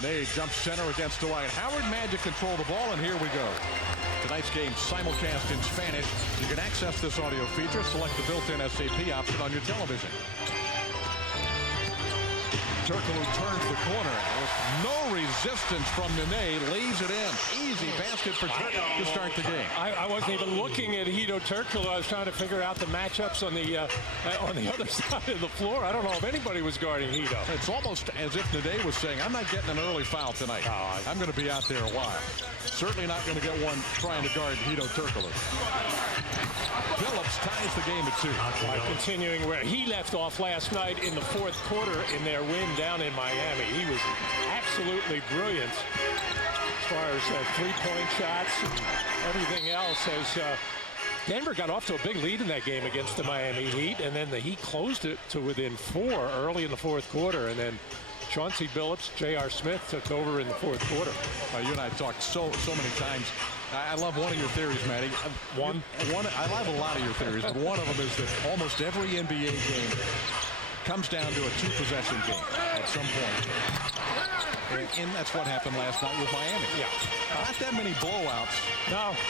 Nene jumps center against Dwight Howard. Magic control the ball, and here we go. Tonight's game simulcast in Spanish. You can access this audio feature. Select the built-in SAP option on your television. Turkoglu turns the corner with no resistance from Nene, lays it in. Easy basket for Turkoglu to start the game. I wasn't even looking at Hedo Turkoglu. I was trying to figure out the matchups on the other side of the floor. I don't know if anybody was guarding Hedo. It's almost as if Nene was saying, I'm not getting an early foul tonight. I'm going to be out there a while. Certainly not going to get one trying to guard Hedo Turkoglu. Phillips ties the game at 2. Continuing where he left off last night in the fourth quarter in their win down in Miami. He was absolutely brilliant as far as three-point shots and everything else. As Denver got off to a big lead in that game against the Miami Heat, and then the Heat closed it to within 4 early in the fourth quarter, and then Chauncey Billups, J.R. Smith took over in the fourth quarter. You and I have talked so many times. I love one of your theories, Matty. I love a lot of your theories, but one of them is that almost every NBA game comes down to a 2-possession game at some point. And that's what happened last night with Miami. Yeah. Not that many blowouts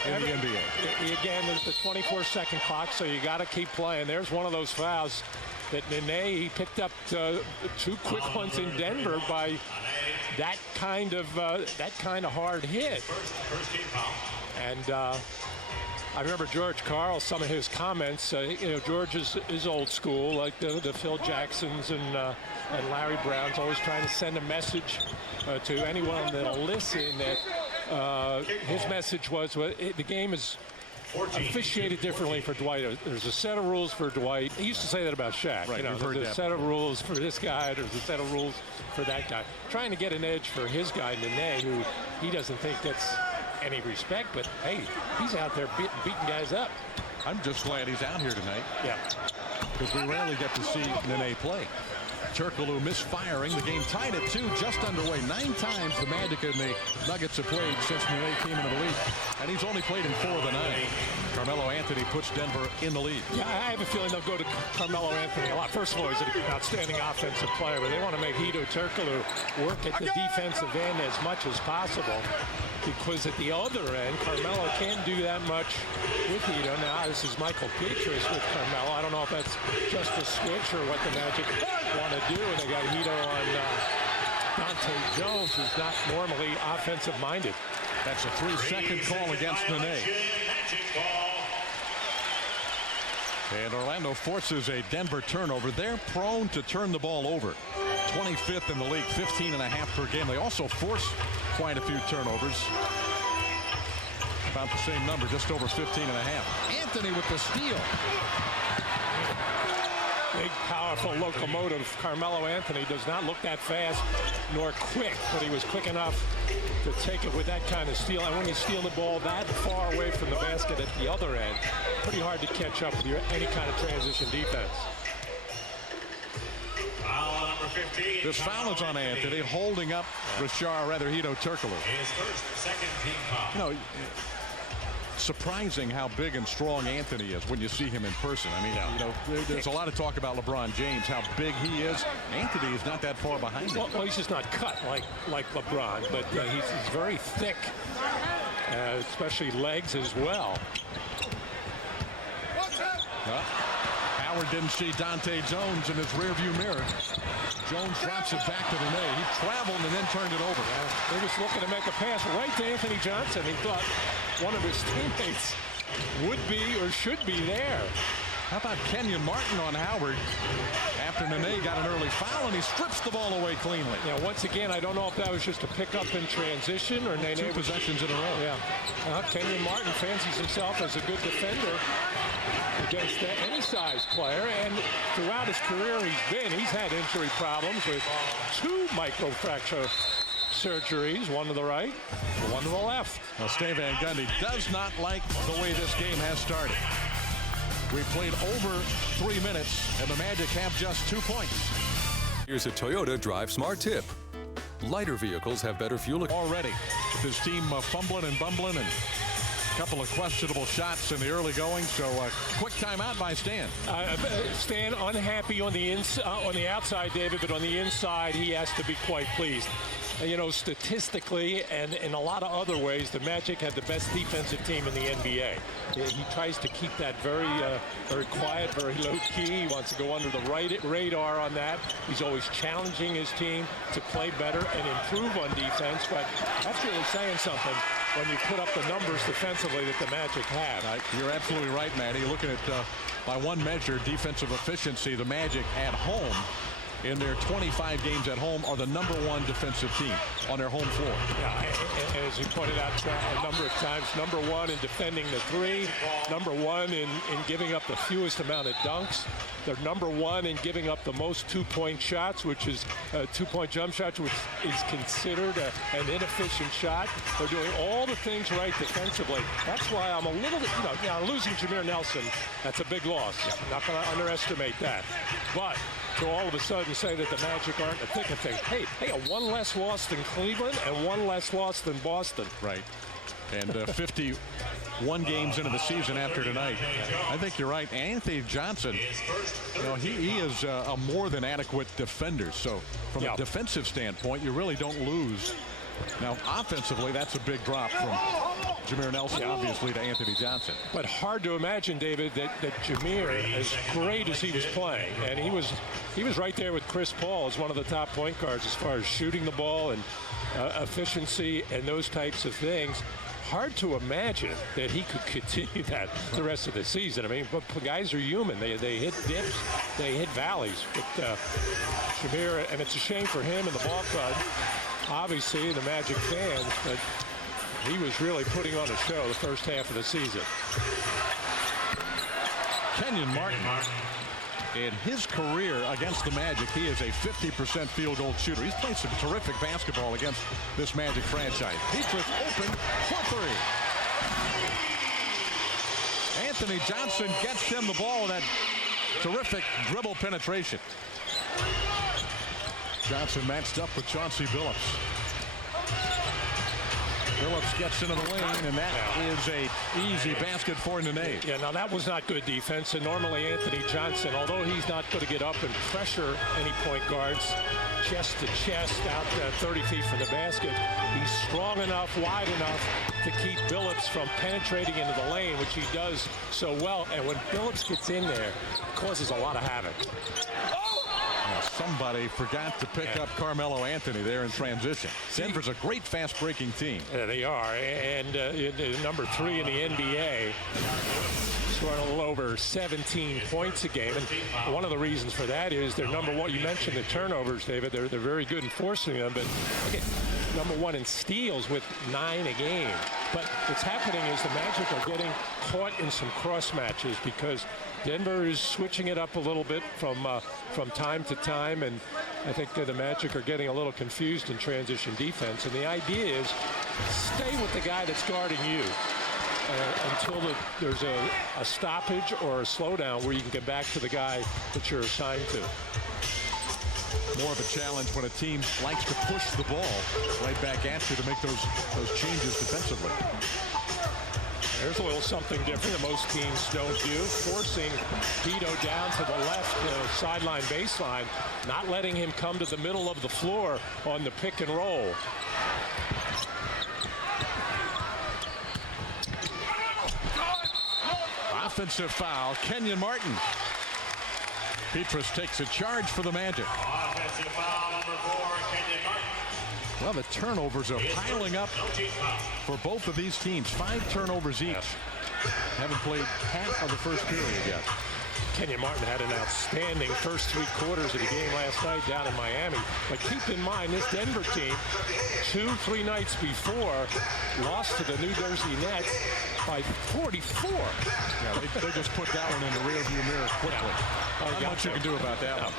in the NBA. Again, there's the 24-second clock, so you got to keep playing. There's one of those fouls that Nene, he picked up 2 quick ones in Denver by that kind of hard hit. And I remember George Karl, some of his comments. George is old school, like the Phil Jacksons and Larry Browns, always trying to send a message to anyone that'll listen. That his message was, the game is officiated differently for Dwight. There's a set of rules for Dwight. He used to say that about Shaq. Right, there's a set of rules for this guy. There's a set of rules for that guy. Trying to get an edge for his guy, Nene, who he doesn't think gets any respect. But, hey, he's out there beating guys up. I'm just glad he's out here tonight. Yeah. Because we rarely get to see Nene play. Turkoglu misfiring. The game tied at 2, just underway. 9 times the Magic and the Nuggets have played since Nene came into the league. And he's only played in 4 of the 9. Carmelo Anthony puts Denver in the lead. Yeah, I have a feeling they'll go to Carmelo Anthony a lot. First of all, he's an outstanding offensive player, but they want to make Hedo Turkoglu work at the defensive end as much as possible. Because at the other end, Carmelo can't do that much with Hedo. Now, this is Michael Pietrus with Carmelo. I don't know if that's just a switch or what the Magic want to do. And they got Hedo on Dante Jones, who's not normally offensive-minded. That's a 3-second call against Nene. And Orlando forces a Denver turnover. They're prone to turn the ball over. 25th in the league, 15.5 per game. They also force quite a few turnovers. About the same number, just over 15.5. Anthony with the steal. Big, powerful locomotive. Carmelo Anthony does not look that fast nor quick, but he was quick enough to take it with that kind of steal. And when you steal the ball that far away from the basket at the other end, pretty hard to catch up with any kind of transition defense. This foul is on Anthony, holding up Hedo Turkoglu. His first, second team foul. Surprising how big and strong Anthony is when you see him in person. I mean, there's a lot of talk about LeBron James, how big he is. Anthony is not that far behind him. Well, he's just not cut like LeBron, but he's very thick, especially legs as well. Howard didn't see Dante Jones in his rearview mirror. Jones drops it back to Nene. He traveled and then turned it over. They was looking to make a pass right to Anthony Johnson. He thought one of his teammates would be or should be there. How about Kenyon Martin on Howard after Nene got an early foul and he strips the ball away cleanly. Once again, I don't know if that was just a pickup in transition or Nene. 2 possessions in a row. Yeah. Kenyon Martin fancies himself as a good defender against any size player, and throughout his career he's had injury problems with 2 microfracture surgeries, one to the right, one to the left. Well, Stan Van Gundy does not like the way this game has started. We've played over 3 minutes, and the Magic have just 2 points. Here's a Toyota Drive Smart tip. Lighter vehicles have better fuel already. His team fumbling and bumbling and a couple of questionable shots in the early going. So quick timeout by Stan. Stan unhappy on the outside, David, but on the inside he has to be quite pleased. you know, statistically and in a lot of other ways, the Magic had the best defensive team in the NBA. He tries to keep that very quiet, very low-key. He wants to go under the radar on that. He's always challenging his team to play better and improve on defense, but that's really saying something when you put up the numbers defensively that the Magic have. You're absolutely right, Matty. Looking at, by one measure, defensive efficiency, the Magic at home in their 25 games at home are the #1 defensive team on their home floor. Yeah, as you pointed out a number of times, #1 in defending the three, #1 in giving up the fewest amount of dunks. They're #1 in giving up the most two-point shots, which is two-point jump shots, which is considered an inefficient shot. They're doing all the things right defensively. That's why I'm a little bit, losing Jameer Nelson, that's a big loss. Not going to underestimate that. But to all of a sudden say that the Magic aren't in the thick of things. Hey, one less loss than Cleveland and one less loss than Boston. Right. And 51 games into the season after tonight. I think you're right. Anthony Johnson, he is a more than adequate defender. So from a defensive standpoint, you really don't lose. Now, offensively, that's a big drop from Jameer Nelson, obviously, to Anthony Johnson. But hard to imagine, David, that Jameer, as great as he was playing, and he was right there with Chris Paul as one of the top point guards as far as shooting the ball and efficiency and those types of things. Hard to imagine that he could continue that the rest of the season. I mean, but guys are human. They hit dips, they hit valleys. But Jameer, and it's a shame for him and the ball club, obviously, the Magic fans, but he was really putting on a show the first half of the season. Kenyon Martin, in his career against the Magic, he is a 50% field goal shooter. He's played some terrific basketball against this Magic franchise. Petras open for three. Anthony Johnson gets him the ball with that terrific dribble penetration. Johnson matched up with Chauncey Billups. Billups gets into the lane, and that is a easy basket for Nene. Yeah, now that was not good defense, and normally Anthony Johnson, although he's not going to get up and pressure any point guards chest to chest out 30 feet from the basket, he's strong enough, wide enough to keep Billups from penetrating into the lane, which he does so well. And when Billups gets in there, it causes a lot of havoc. Somebody forgot to pick up Carmelo Anthony there in transition. Denver's a great fast-breaking team. Yeah, they are. And number 3 in the NBA, scoring a little over 17 points a game. And one of the reasons for that is they're #1. You mentioned the turnovers, David. They're very good in forcing them. But okay, #1 in steals with 9 a game. But what's happening is the Magic are getting caught in some cross matches because Denver is switching it up a little bit from time to time, and I think the Magic are getting a little confused in transition defense. And the idea is stay with the guy that's guarding you until there's a stoppage or a slowdown where you can get back to the guy that you're assigned to. More of a challenge when a team likes to push the ball right back at you to make those changes defensively. There's a little something different that most teams don't do. Forcing Vito down to the left sideline baseline, not letting him come to the middle of the floor on the pick and roll. Offensive foul, Kenyon Martin. Petras takes a charge for the Magic. Offensive foul number 4, Kenyon Martin. Well, the turnovers are piling up for both of these teams. 5 turnovers each. Haven't played half of the first period yet. Kenyon Martin had an outstanding first 3 quarters of the game last night down in Miami. But keep in mind, this Denver team, 2-3 nights before, lost to the New Jersey Nets by 44. Yeah, they just put that one in the rearview mirror quickly. Not much you can do about that one.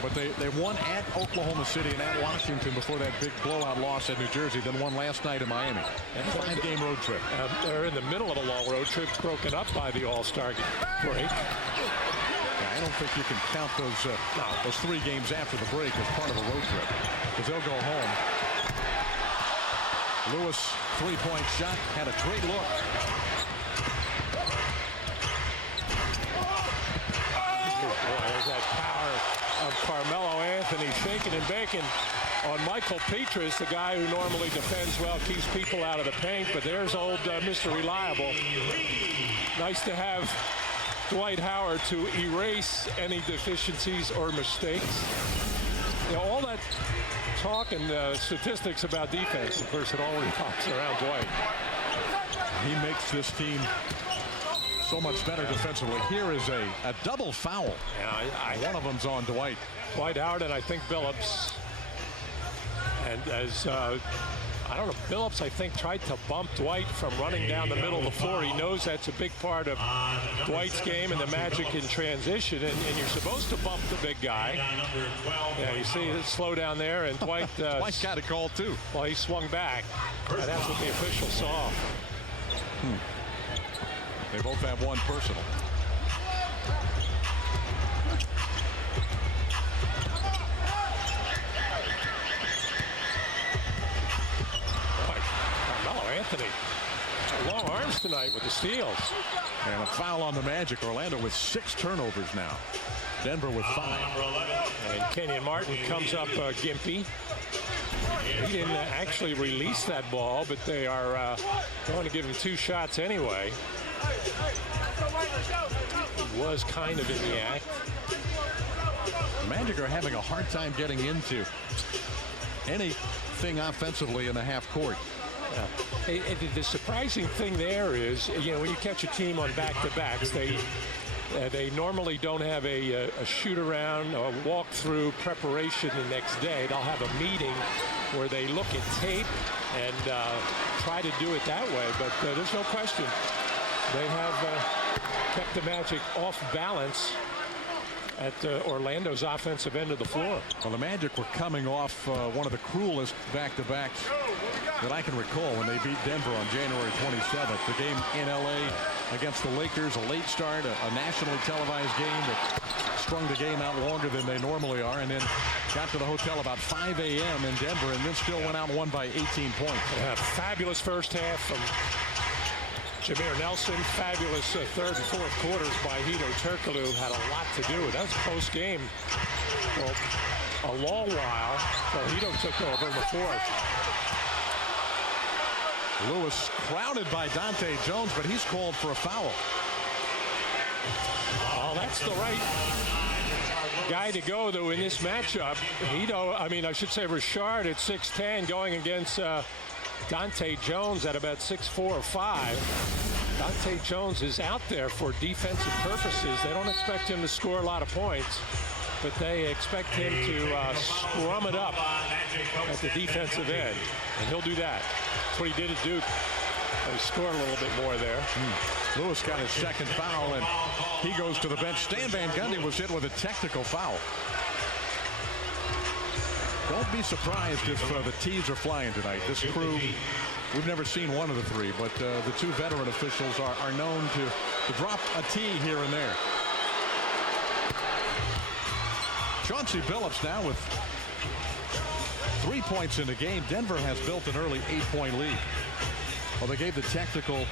But they won at Oklahoma City and at Washington before that big blowout loss at New Jersey, then won last night in Miami. A 5-game road trip. They're in the middle of a long road trip, broken up by the All-Star break. Yeah, I don't think you can count those 3 games after the break as part of a road trip, because they'll go home. Lewis, 3-point shot, had a great look. Boy, there's that power of Carmelo Anthony shaking and baking. on Michael Petrus, the guy who normally defends well, keeps people out of the paint. But there's old Mr. Reliable. Nice to have Dwight Howard to erase any deficiencies or mistakes. You know, all that talk and statistics about defense, of course, it all revolves around Dwight. He makes this team so much better defensively. Here is a double foul. Yeah, one of them's on Dwight. Dwight Howard and I think Billups. And as I don't know, Billups, I think, tried to bump Dwight from running down the middle of the floor. He knows that's a big part of Dwight's game and the Magic in transition. And you're supposed to bump the big guy. Yeah, you see it slow down there, and Dwight Dwight got a call too. Well, he swung back. And that's what the official saw. They both have one personal. Carmelo Anthony. Long arms tonight with the steals. And a foul on the Magic. Orlando with 6 turnovers now. Denver with 5. And Kenyon Martin comes up gimpy. He didn't actually release that ball, but they are going to give him 2 shots anyway. He was kind of in the act. The Magic are having a hard time getting into anything offensively in the half court. The surprising thing there is, you know, when you catch a team on back-to-backs, they normally don't have a shoot-around or walk-through preparation the next day. They'll have a meeting where they look at tape and try to do it that way. But there's no question. They have kept the Magic off balance at Orlando's offensive end of the floor. Well, the Magic were coming off one of the cruelest back-to-backs that I can recall when they beat Denver on January 27th. The game in L.A. against the Lakers, a late start, a nationally televised game that strung the game out longer than they normally are, and then got to the hotel about 5 a.m. in Denver, and then still went out and won by 18 points. Yeah, fabulous first half from Jameer Nelson. Fabulous third and fourth quarters by Hedo Turkoglu. Had a lot to do with that. Was a close game for a long while. So Hedo took over in the fourth. Lewis crowded by Dante Jones, but he's called for a foul. Oh, that's the right guy to go, though, in this matchup. Hedo, I mean, I should say Richard at 6'10", going against Dante Jones at about 6'4" or 5. Dante Jones is out there for defensive purposes. They don't expect him to score a lot of points, but they expect him to scrum it up at the defensive end, and he'll do that. That's what he did at Duke. He scored a little bit more there. Lewis got his second foul, and he goes to the bench. Stan Van Gundy was hit with a technical foul. Don't be surprised if the T's are flying tonight. This crew, we've never seen one of the 3, but the 2 veteran officials are known to drop a T here and there. Chauncey Billups now with 3 points in the game. Denver has built an early 8-point lead. Well, they gave the technical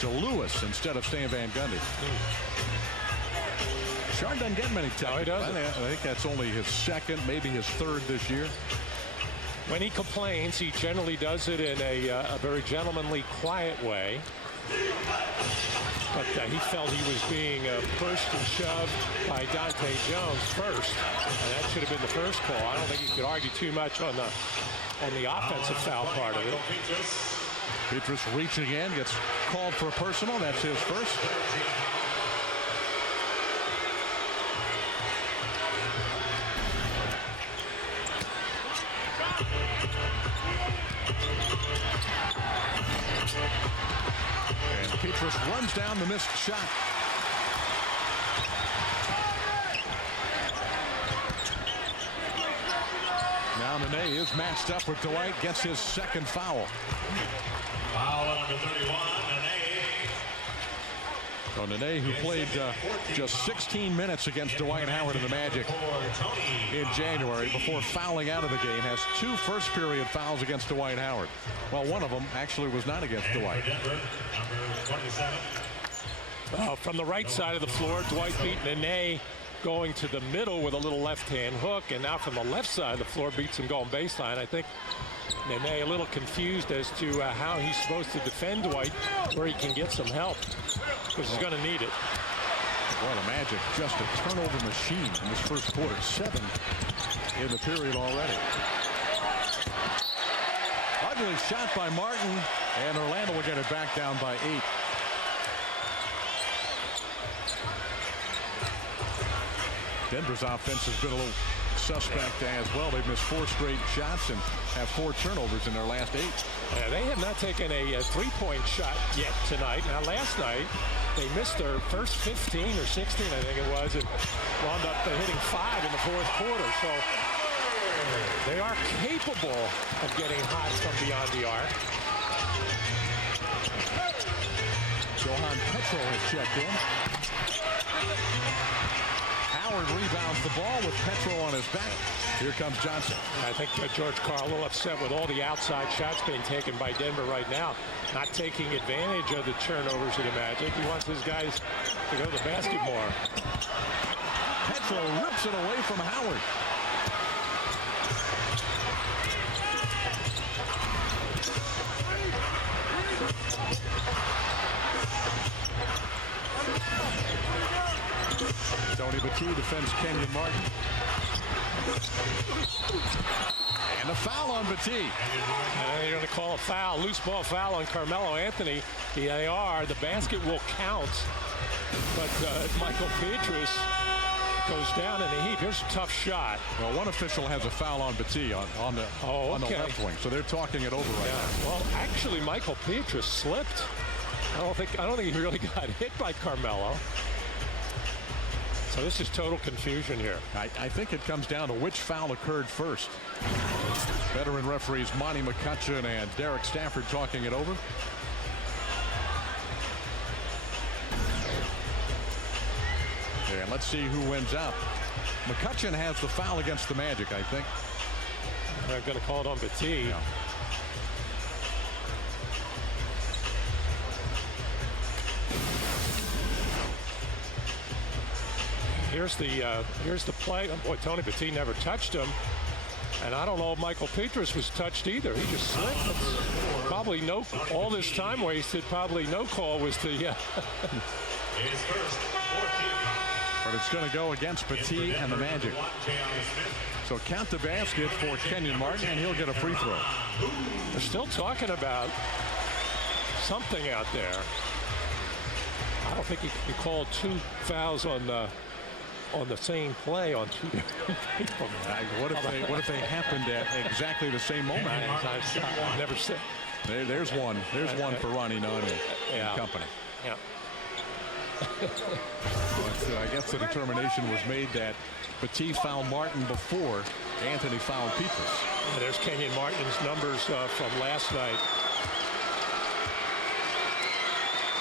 to Lewis instead of Stan Van Gundy. Richard doesn't get many technicals. No, he doesn't. I think that's only his second, maybe his third this year. When he complains, he generally does it in a very gentlemanly, quiet way. But he felt he was being pushed and shoved by Dante Jones first, and that should have been the first call. I don't think you could argue too much on the offensive foul part of it. Petrus reaching in, gets called for a personal. That's his first. And Petrus runs down the missed shot. Now Nene is matched up with Dwight, gets his second foul. Foul on number 31, Nene. So Nene, who played just 16 minutes against Dwight Howard and the Magic in January before fouling out of the game, has 2 first-period fouls against Dwight Howard. Well, one of them actually was not against Dwight. Denver, number 27. From the right side of the floor, Dwight beat Nene going to the middle with a little left-hand hook, and now from the left side of the floor beats him going baseline. I think Nene a little confused as to how he's supposed to defend Dwight, where he can get some help, because he's going to need it. Well, the Magic just a turnover machine in this first quarter. 7 in the period already. Ugly shot by Martin, and Orlando will get it back down by 8. Denver's offense has been a little suspect as well. They've missed 4 straight shots and have 4 turnovers in their last 8. Yeah, they have not taken a three-point shot yet tonight. Now, last night, they missed their first 15 or 16, I think it was, and wound up hitting 5 in the fourth quarter. So they are capable of getting hot from beyond the arc. Johan Petro has checked in. Howard rebounds the ball with Petro on his back. Here comes Johnson. I think George Karl a little upset with all the outside shots being taken by Denver right now, not taking advantage of the turnovers of the Magic. He wants his guys to go to the basket more. Petro rips it away from Howard. Tony Battie defends Kenyon Martin. And a foul on Battie. And they're going to call a foul, loose ball foul on Carmelo Anthony. They are. The basket will count. But Michael Pietrus goes down in a heap. Here's a tough shot. Well, one official has a foul on Battie on the left wing, so they're talking it over right now. Well, actually, Michael Pietrus slipped. I don't think he really got hit by Carmelo. So this is total confusion here. I think it comes down to which foul occurred first. Veteran referees Monty McCutcheon and Derek Stafford talking it over. And let's see who wins out. McCutcheon has the foul against the Magic, I think. They're going to call it on Battie. Yeah. Here's the play. Oh, boy, Tony Battie never touched him. And I don't know if Michael Pietrus was touched either. He just slipped. Probably no, all this time wasted, probably no call was the... But it's going to go against Battie and the Magic. So count the basket for Kenyon Martin, and he'll get a free throw. They're still talking about something out there. I don't think he called 2 fouls on the same play on 2 different people. What if they happened at exactly the same moment? I've never said. There's one for Ronnie Nunn and company. Yeah. But I guess the determination was made that Battie fouled Martin before Anthony fouled Pietrus. There's Kenyon Martin's numbers from last night.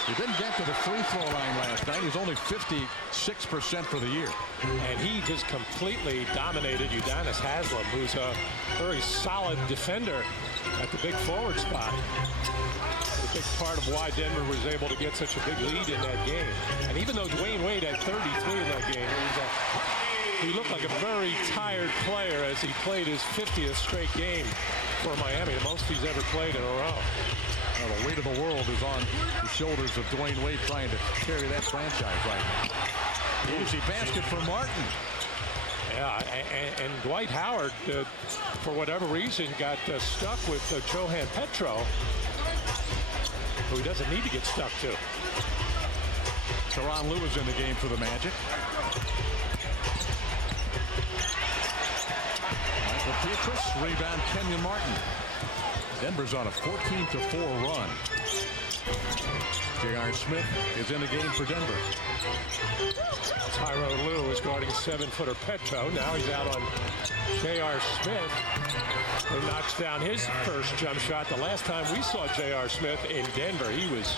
He didn't get to the free throw line last night. He's only 56% for the year. And he just completely dominated Udonis Haslem, who's a very solid defender at the big forward spot. A big part of why Denver was able to get such a big lead in that game. And even though Dwayne Wade had 33 in that game, he looked like a very tired player as he played his 50th straight game for Miami, the most he's ever played in a row. Well, the weight of the world is on the shoulders of Dwayne Wade trying to carry that franchise right now. Easy basket for Martin. Yeah, and Dwight Howard, for whatever reason, got stuck with Johan Petro, who he doesn't need to get stuck to. Tyronn Lue is in the game for the Magic. Michael Pietrus, rebound Kenyon Martin. Denver's on a 14-4 run. J.R. Smith is in the game for Denver. Tyronn Lue is guarding 7-footer Petro. Now he's out on J.R. Smith, who knocks down his first jump shot. The last time we saw J.R. Smith in Denver, he was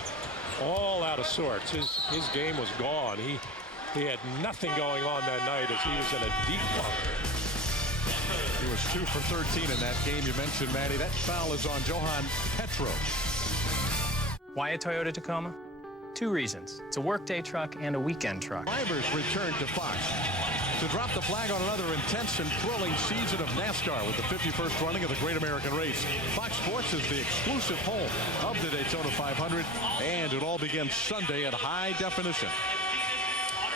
all out of sorts. His game was gone. He had nothing going on that night as he was in a deep funk. He was 2 for 13 in that game you mentioned, Matty. That foul is on Johan Petro. Why a Toyota Tacoma? 2 reasons. It's a workday truck and a weekend truck. Drivers return to Fox. to drop the flag on another intense and thrilling season of NASCAR with the 51st running of the Great American Race. Fox Sports is the exclusive home of the Daytona 500, and it all begins Sunday at high definition.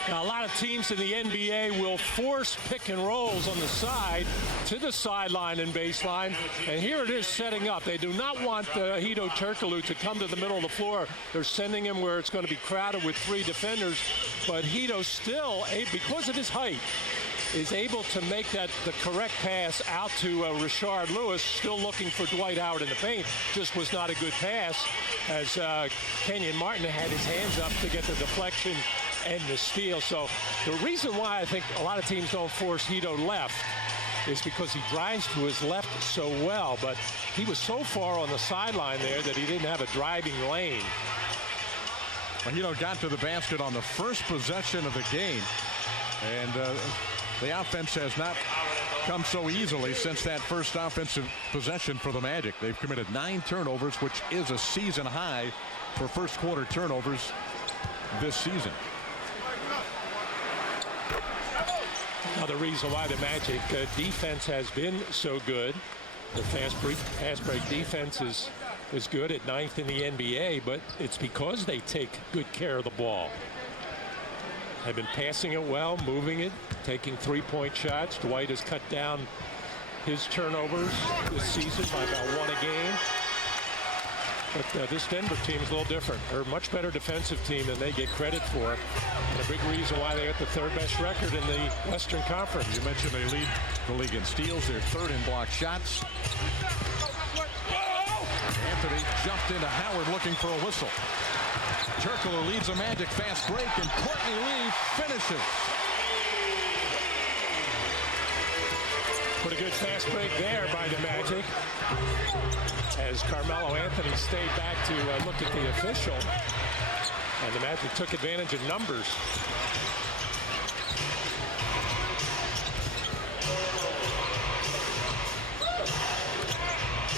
Now, a lot of teams in the NBA will force pick and rolls on the side to the sideline and baseline. And here it is setting up. They do not want Hedo Turkoglu to come to the middle of the floor. They're sending him where it's going to be crowded with 3 defenders. But Hedo still, because of his height, is able to make the correct pass out to Rashard Lewis, still looking for Dwight Howard in the paint. Just was not a good pass as Kenyon Martin had his hands up to get the deflection and the steal. So the reason why I think a lot of teams don't force Hedo left is because he drives to his left so well, but he was so far on the sideline there that he didn't have a driving lane. Well, Hedo got to the basket on the first possession of the game, and the offense has not come so easily since that first offensive possession for the Magic. They've committed 9 turnovers, which is a season high for first quarter turnovers this season. Another reason why the Magic defense has been so good. The fast break defense is good at 9th in the NBA, but it's because they take good care of the ball. They've been passing it well, moving it, taking 3-point shots. Dwight has cut down his turnovers this season by about 1 a game. But this Denver team is a little different. They're a much better defensive team than they get credit for. And a big reason why they got the 3rd best record in the Western Conference. You mentioned they lead the league in steals. They're 3rd in block shots. Anthony jumped into Howard looking for a whistle. Turkoglu leads a Magic fast break, and Courtney Lee finishes. Put a good fast break there by the Magic as Carmelo Anthony stayed back to look at the official, and the Magic took advantage of numbers.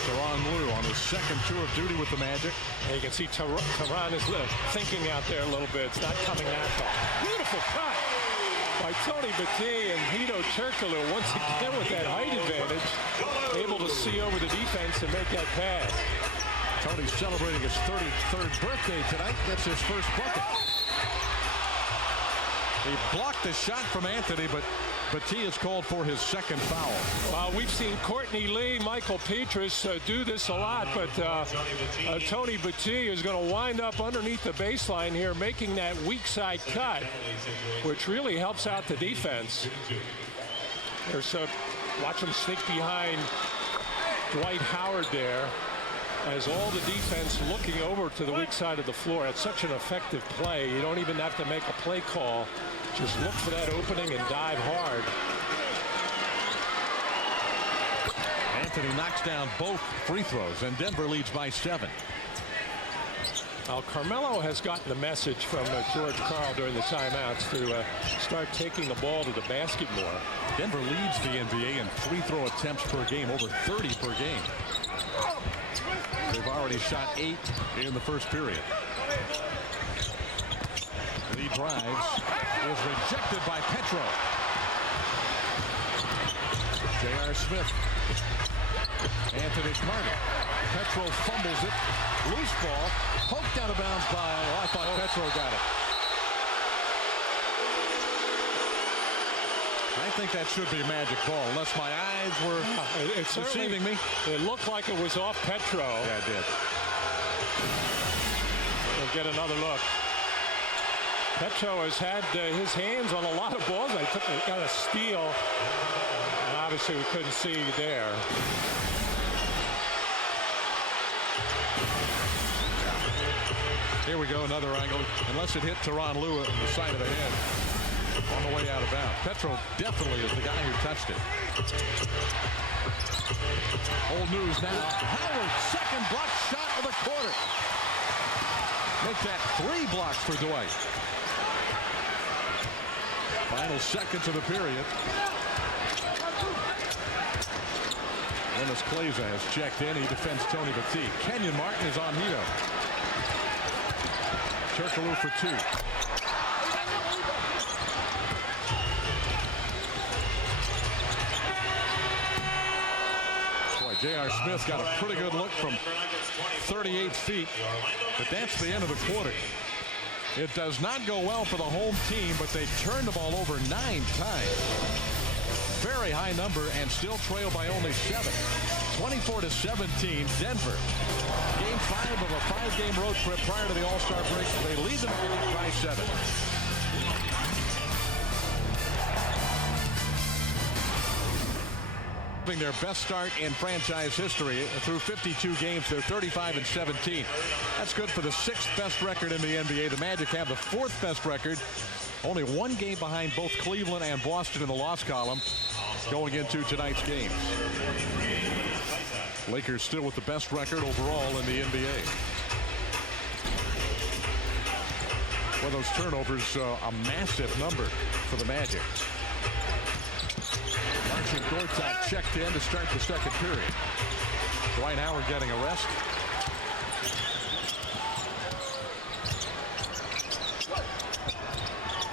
Tyronn Lue on his 2nd tour of duty with the Magic. And you can see Tyronn is thinking out there a little bit. It's not coming natural. Beautiful cut by Tony Battie, and Hedo Turkoglu once again with that height advantage, able to see over the defense and make that pass. Tony's celebrating his 33rd birthday tonight. That's his first bucket. He blocked the shot from Anthony, but Battie is called for his 2nd foul. Well, we've seen Courtney Lee, Michael Petrus do this a lot, but Tony Battie is going to wind up underneath the baseline here, making that weak side cut, which really helps out the defense. There's watch him sneak behind Dwight Howard there, as all the defense looking over to the weak side of the floor. It's such an effective play. You don't even have to make a play call. Just look for that opening and dive hard. Anthony knocks down both free throws, and Denver leads by 7. Now, Carmelo has gotten the message from George Karl during the timeouts to start taking the ball to the basket more. Denver leads the NBA in free throw attempts per game, over 30 per game. They've already shot 8 in the first period. Lee drives, is rejected by Petro. J.R. Smith. Anthony Carter. Petro fumbles it. Loose ball. Poked out of bounds by, I thought Petro got it. I think that should be a Magic ball, unless my eyes were deceiving me. It looked like it was off Petro. Yeah, it did. We'll get another look. Petro has had his hands on a lot of balls. They got a steal, and obviously we couldn't see there. Here we go, another angle. Unless it hit Tyronn Lue on the side of the head on the way out of bounds. Petro definitely is the guy who touched it. Old news now. Howard, 2nd block shot of the quarter. Make that 3 blocks for Dwight. Final seconds of the period. Dennis Kleza has checked in. He defends Tony Battie. Kenyon Martin is on Hedo. Turkoglu for 2. J.R. Smith got a pretty good look from 38 feet, but that's the end of the quarter. It does not go well for the home team, but they turned the ball over 9 times. Very high number and still trail by only 7. 24-17, Denver. Game 5 of a 5-game road trip prior to the All-Star break. They lead the Magic by 7. Their best start in franchise history through 52 games. They're 35-17. That's good for the 6th best record in the NBA. The Magic have the 4th best record. Only 1 game behind both Cleveland and Boston in the loss column going into tonight's games. Lakers still with the best record overall in the NBA. Well, those turnovers, a massive number for the Magic. Marcin Gortat checked in to start the second period. Dwight Howard getting a rest.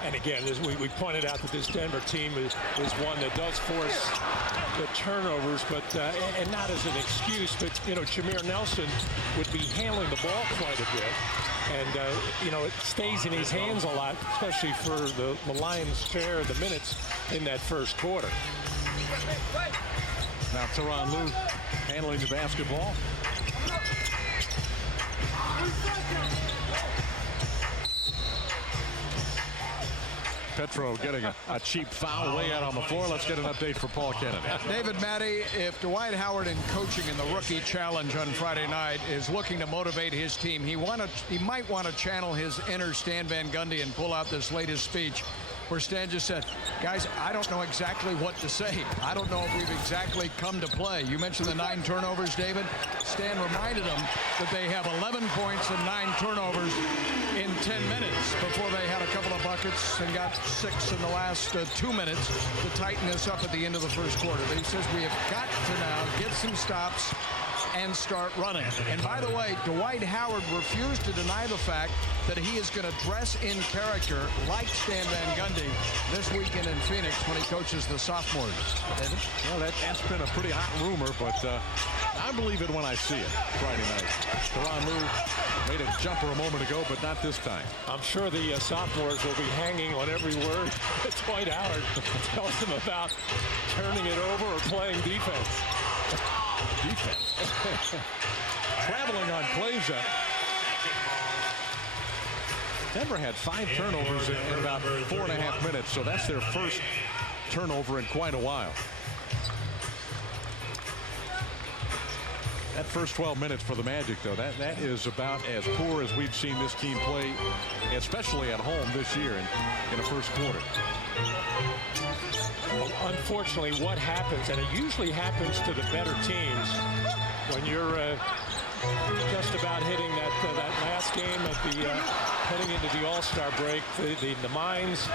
And again, as we pointed out that this Denver team is one that does force the turnovers, but and not as an excuse, but Jameer Nelson would be handling the ball quite a bit, and it stays in his hands a lot, especially for the Lions' share of the minutes in that first quarter. Now Tyronn Lue handling the basketball. Petro getting a cheap foul way out on the floor. Let's get an update for Paul Kennedy. David Matty, if Dwight Howard in coaching in the rookie challenge on Friday night is looking to motivate his team, he might want to channel his inner Stan Van Gundy and pull out this latest speech where Stan just said, guys, I don't know exactly what to say. I don't know if we've exactly come to play. You mentioned the 9 turnovers, David. Stan reminded them that they have 11 points and 9 turnovers in 10 minutes before they had a couple of buckets and got 6 in the last 2 minutes to tighten this up at the end of the first quarter. But he says we have got to now get some stops and start running. And by the way, Dwight Howard refused to deny the fact that he is going to dress in character like Stan Van Gundy this weekend in Phoenix when he coaches the sophomores. David? Well, that's been a pretty hot rumor, but I believe it when I see it Friday night. Tyronn Lue made a jumper a moment ago, but not this time. I'm sure the sophomores will be hanging on every word that Dwight Howard tells them about turning it over or playing defense. Traveling on Kleza. Denver had 5 turnovers in about 4.5 minutes, so that's their first turnover in quite a while. That first 12 minutes for the Magic, though, that is about as poor as we've seen this team play, especially at home this year in the first quarter. Well, unfortunately, what happens, and it usually happens to the better teams, when you're just about hitting that last game at the heading into the All-Star break, the minds,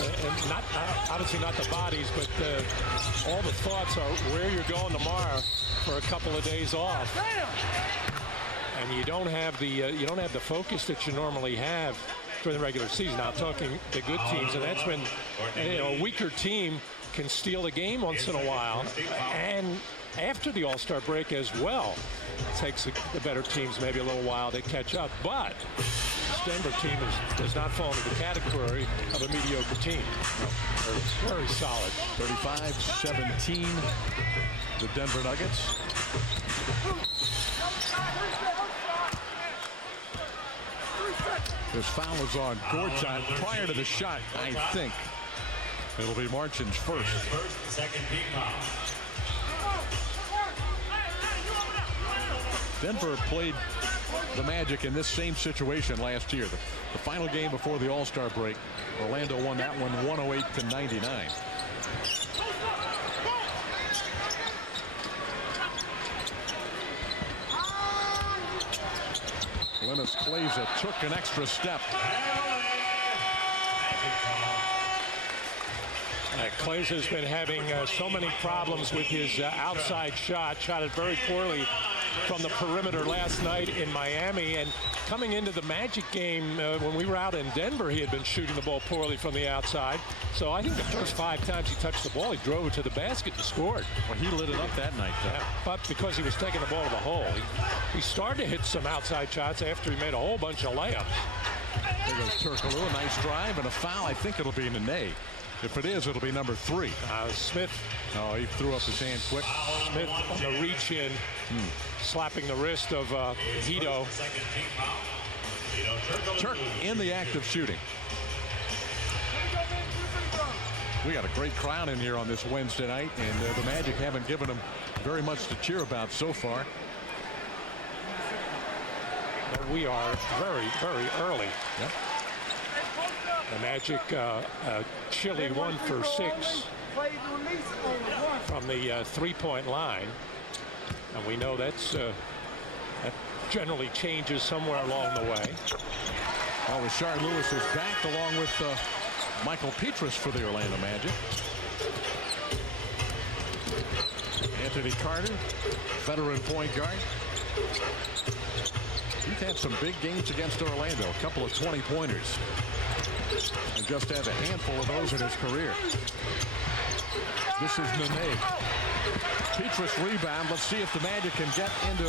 and not obviously not the bodies, but all the thoughts are where you're going tomorrow for a couple of days off, and you don't have the focus that you normally have for the regular season. Now, I'm talking the good teams, and that's when a weaker team can steal a game once in a while, and after the All-Star break as well. It takes the better teams maybe a little while to catch up, but this Denver team does not fall into the category of a mediocre team. They're very solid. 35-17, the Denver Nuggets. This foul is on Gortat prior to the shot, I think. It'll be Marcin's first. Second team foul. Denver played the Magic in this same situation last year. The final game before the All-Star break, Orlando won that one 108-99. Linus Kleza took an extra step. Kleza's been having so many problems with his outside shot. Shot it very poorly from the perimeter last night in Miami. And coming into the Magic game, when we were out in Denver, he had been shooting the ball poorly from the outside. So I think the first 5 times he touched the ball, he drove it to the basket and scored. Well, he lit it up that night, though. Yeah, but because he was taking the ball to the hole, he started to hit some outside shots after he made a whole bunch of layups. There goes Turkoglu, a nice drive and a foul. I think it'll be Nene. If it is, it'll be number 3. Smith. Oh, he threw up his hand quick. Smith on the reach in, slapping the wrist of Hito. Turk in the act of shooting. We got a great crowd in here on this Wednesday night, and the Magic haven't given them very much to cheer about so far. But we are very, very early. Yep. The Magic chilly 1 for 6 from the 3-point line. And we know that generally changes somewhere along the way. Well, Rashard Lewis is back along with Michael Petras for the Orlando Magic. Anthony Carter, veteran point guard. He's had some big games against Orlando, a couple of 20-pointers. And just has a handful of those in his career. This is Nene. Petras rebound. Let's see if the Magic can get into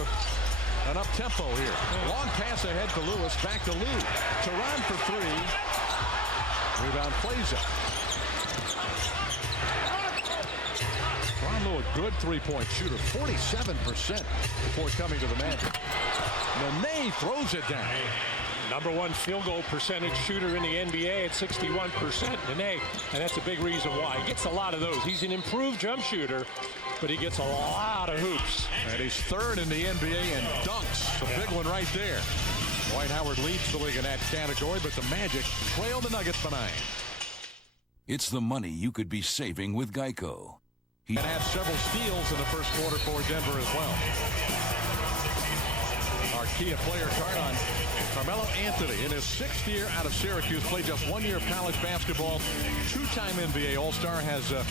an up-tempo here. Long pass ahead to Lewis. Back to Lou. Teran for 3. Rebound Plaza. Ron Lou, a good 3-point shooter. 47% before coming to the Magic. Nene throws it down. Number 1 field goal percentage shooter in the NBA at 61%. Nene, and that's a big reason why. He gets a lot of those. He's an improved jump shooter, but he gets a lot of hoops. And he's 3rd in the NBA in dunks. A big one right there. Dwight Howard leads the league in that category, but the Magic trail the Nuggets for 9. It's the money you could be saving with Geico. And had several steals in the first quarter for Denver as well. Our Kia player card on Carmelo Anthony in his 6th year out of Syracuse. Played just 1 year of college basketball. 2-time NBA All-Star. Has a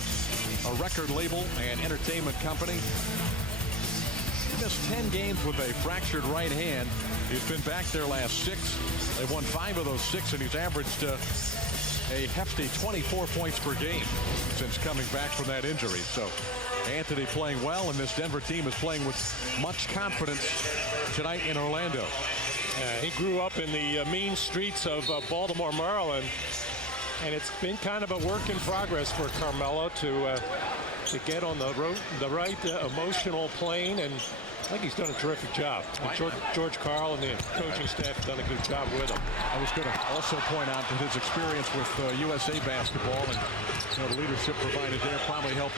record label and entertainment company. He missed 10 games with a fractured right hand. He's been back their last 6. They've won 5 of those 6, and he's averaged a hefty 24 points per game since coming back from that injury. So Anthony playing well, and this Denver team is playing with much confidence tonight in Orlando. He grew up in the mean streets of Baltimore, Maryland, and it's been kind of a work in progress for Carmelo to get on the right emotional plane, and I think he's done a terrific job. George Karl and the coaching staff have done a good job with him. I was going to also point out that his experience with USA basketball and the leadership provided there probably helped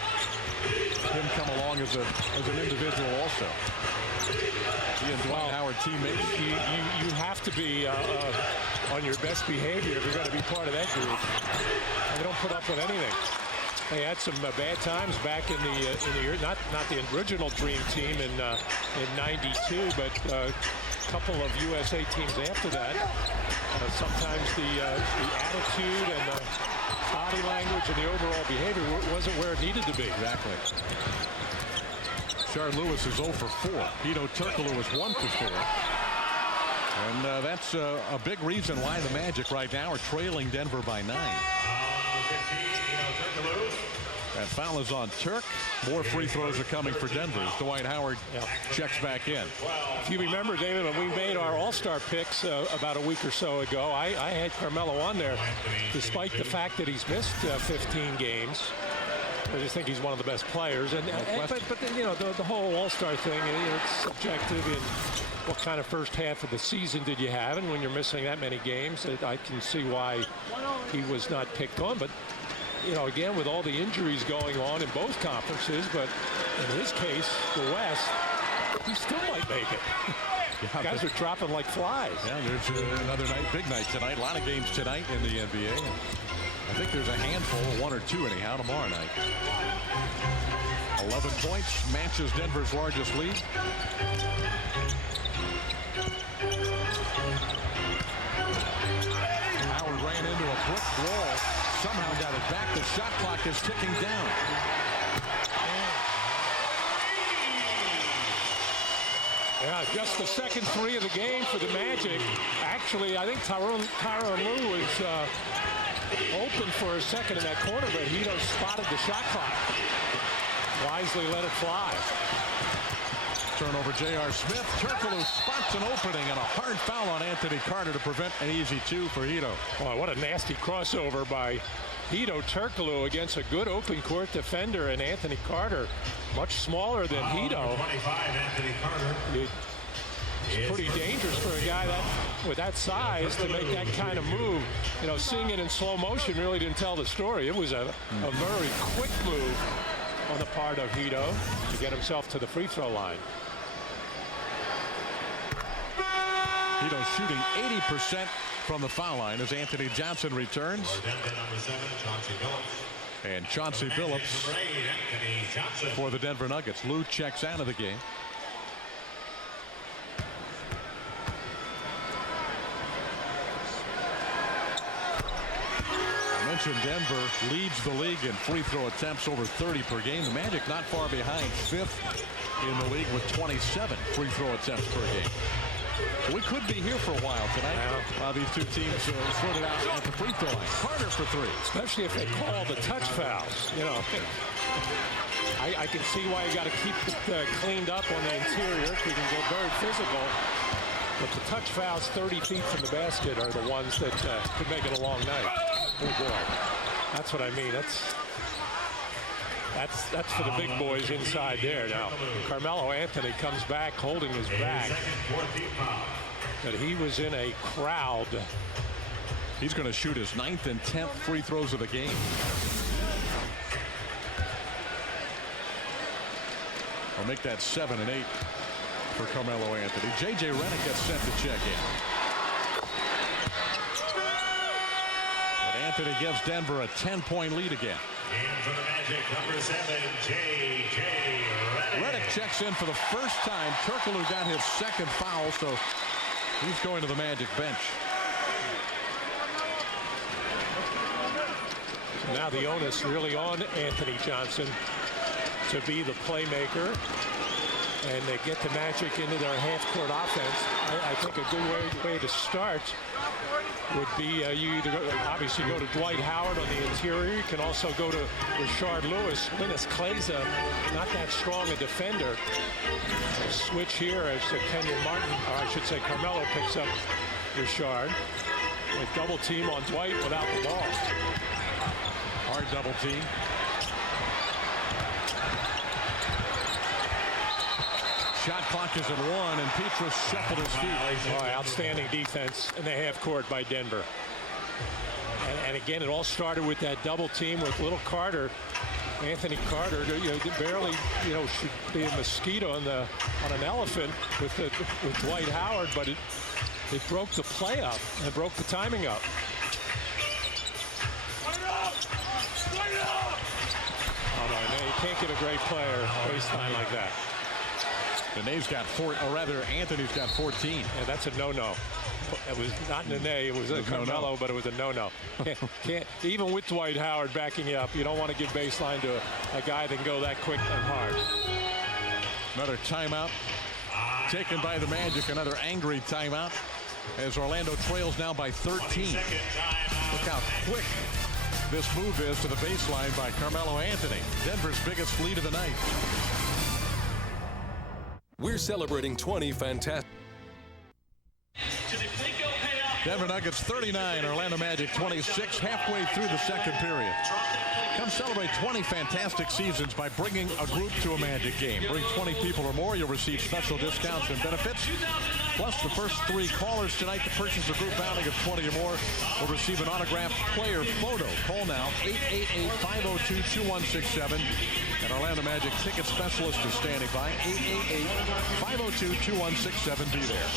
him come along as an individual also. He and Dwight Howard teammates. You have to be on your best behavior if you're going to be part of that group. They don't put up with anything. They had some bad times back in the not the original Dream Team in '92, but a couple of USA teams after that. Sometimes the attitude and the body language and the overall behavior wasn't where it needed to be. Exactly. Rashard Lewis is 0 for 4. Hedo Turkoglu is 1 for 4. And that's a big reason why the Magic right now are trailing Denver by 9. That foul is on Turk. More free throws are coming for Denver as Dwight Howard checks back in. If you remember, David, when we made our All-Star picks about a week or so ago, I had Carmelo on there, despite the fact that he's missed 15 games. I just think he's one of the best players. But then, the whole All-Star thing, it's subjective in what kind of first half of the season did you have, and when you're missing that many games, I can see why he was not picked on. But again, with all the injuries going on in both conferences, but in his case, the West, he still might make it. Yeah, guys are dropping like flies. Yeah, there's another big night tonight. A lot of games tonight in the NBA. I think there's a handful, 1 or 2 anyhow, tomorrow night. 11 points, matches Denver's largest lead. Howard ran into a brick wall. Somehow got it back. The shot clock is ticking down. Yeah, just the second three of the game for the Magic. Actually, I think Tyronn Lue was open for a second in that corner, but Hedo spotted the shot clock. Wisely let it fly. Turnover, J.R. Smith. Turkoglu spots an opening and a hard foul on Anthony Carter to prevent an easy two for Hedo. Boy, what a nasty crossover by Hedo Turkoglu against a good open court defender, and Anthony Carter, much smaller than Hedo. 25, Anthony Carter. It's pretty dangerous for a guy with that size to make that kind of move. You know, seeing it in slow motion really didn't tell the story. It was a very quick move on the part of Hedo to get himself to the free throw line. Hedo shooting 80% from the foul line as Anthony Johnson returns. And Chauncey Billups for the Denver Nuggets. Lue checks out of the game. I mentioned Denver leads the league in free throw attempts, over 30 per game. The Magic not far behind, 5th in the league with 27 free throw attempts per game. So we could be here for a while tonight. These two teams sorted out at the free throw line. Carter for three. Especially if they call the touch fouls. You know, I can see why you got to keep it cleaned up on the interior. You can get very physical. But the touch fouls 30 feet from the basket are the ones that could make it a long night. Oh boy, that's what I mean. That's for the big boys inside there. Now, Carmelo Anthony comes back holding his back. But he was in a crowd. He's going to shoot his 9th and 10th free throws of the game. I'll make that 7 and 8 for Carmelo Anthony. J.J. Redick gets set to check in. But Anthony gives Denver a 10-point lead again. In for the Magic, number 7, J.J. Redick. Redick checks in for the first time. Turkoglu got his second foul, so he's going to the Magic bench. Now the onus really on Anthony Johnson to be the playmaker. And they get the Magic into their half-court offense. I think a good way to start would be you either obviously go to Dwight Howard on the interior. You can also go to Rashard Lewis. Linus Clay's not that strong a defender. Switch here as Kenyon Martin, or I should say Carmelo, picks up Rashard. A double team on Dwight without the ball. Hard double team. Shot clock is at 1, and Petrus shuffled his feet. Oh, outstanding defense in the half court by Denver. And again, it all started with that double team with little Carter. Anthony Carter, barely, should be a mosquito on an elephant with Dwight Howard, but it broke the play up and broke the timing up. Oh no, you can't get a great player baseline like that. Nene's got 4, or rather, Anthony's got 14. Yeah, that's a no-no. It was not Nene, it was a Carmelo, but it was a no-no. Can't, even with Dwight Howard backing you up, you don't want to give baseline to a guy that can go that quick and hard. Another timeout taken by the Magic, another angry timeout, as Orlando trails now by 13. Look how quick this move is to the baseline by Carmelo Anthony. Denver's biggest lead of the night. We're celebrating 20 fantastic. Denver Nuggets 39, Orlando Magic 26, halfway through the second period. Come celebrate 20 fantastic seasons by bringing a group to a Magic game. Bring 20 people or more, you'll receive special discounts and benefits. Plus, the first 3 callers tonight to purchase a group outing of 20 or more will receive an autographed player photo. Call now, 888-502-2167. And Orlando Magic ticket specialist is standing by, 888-502-2167. Be there.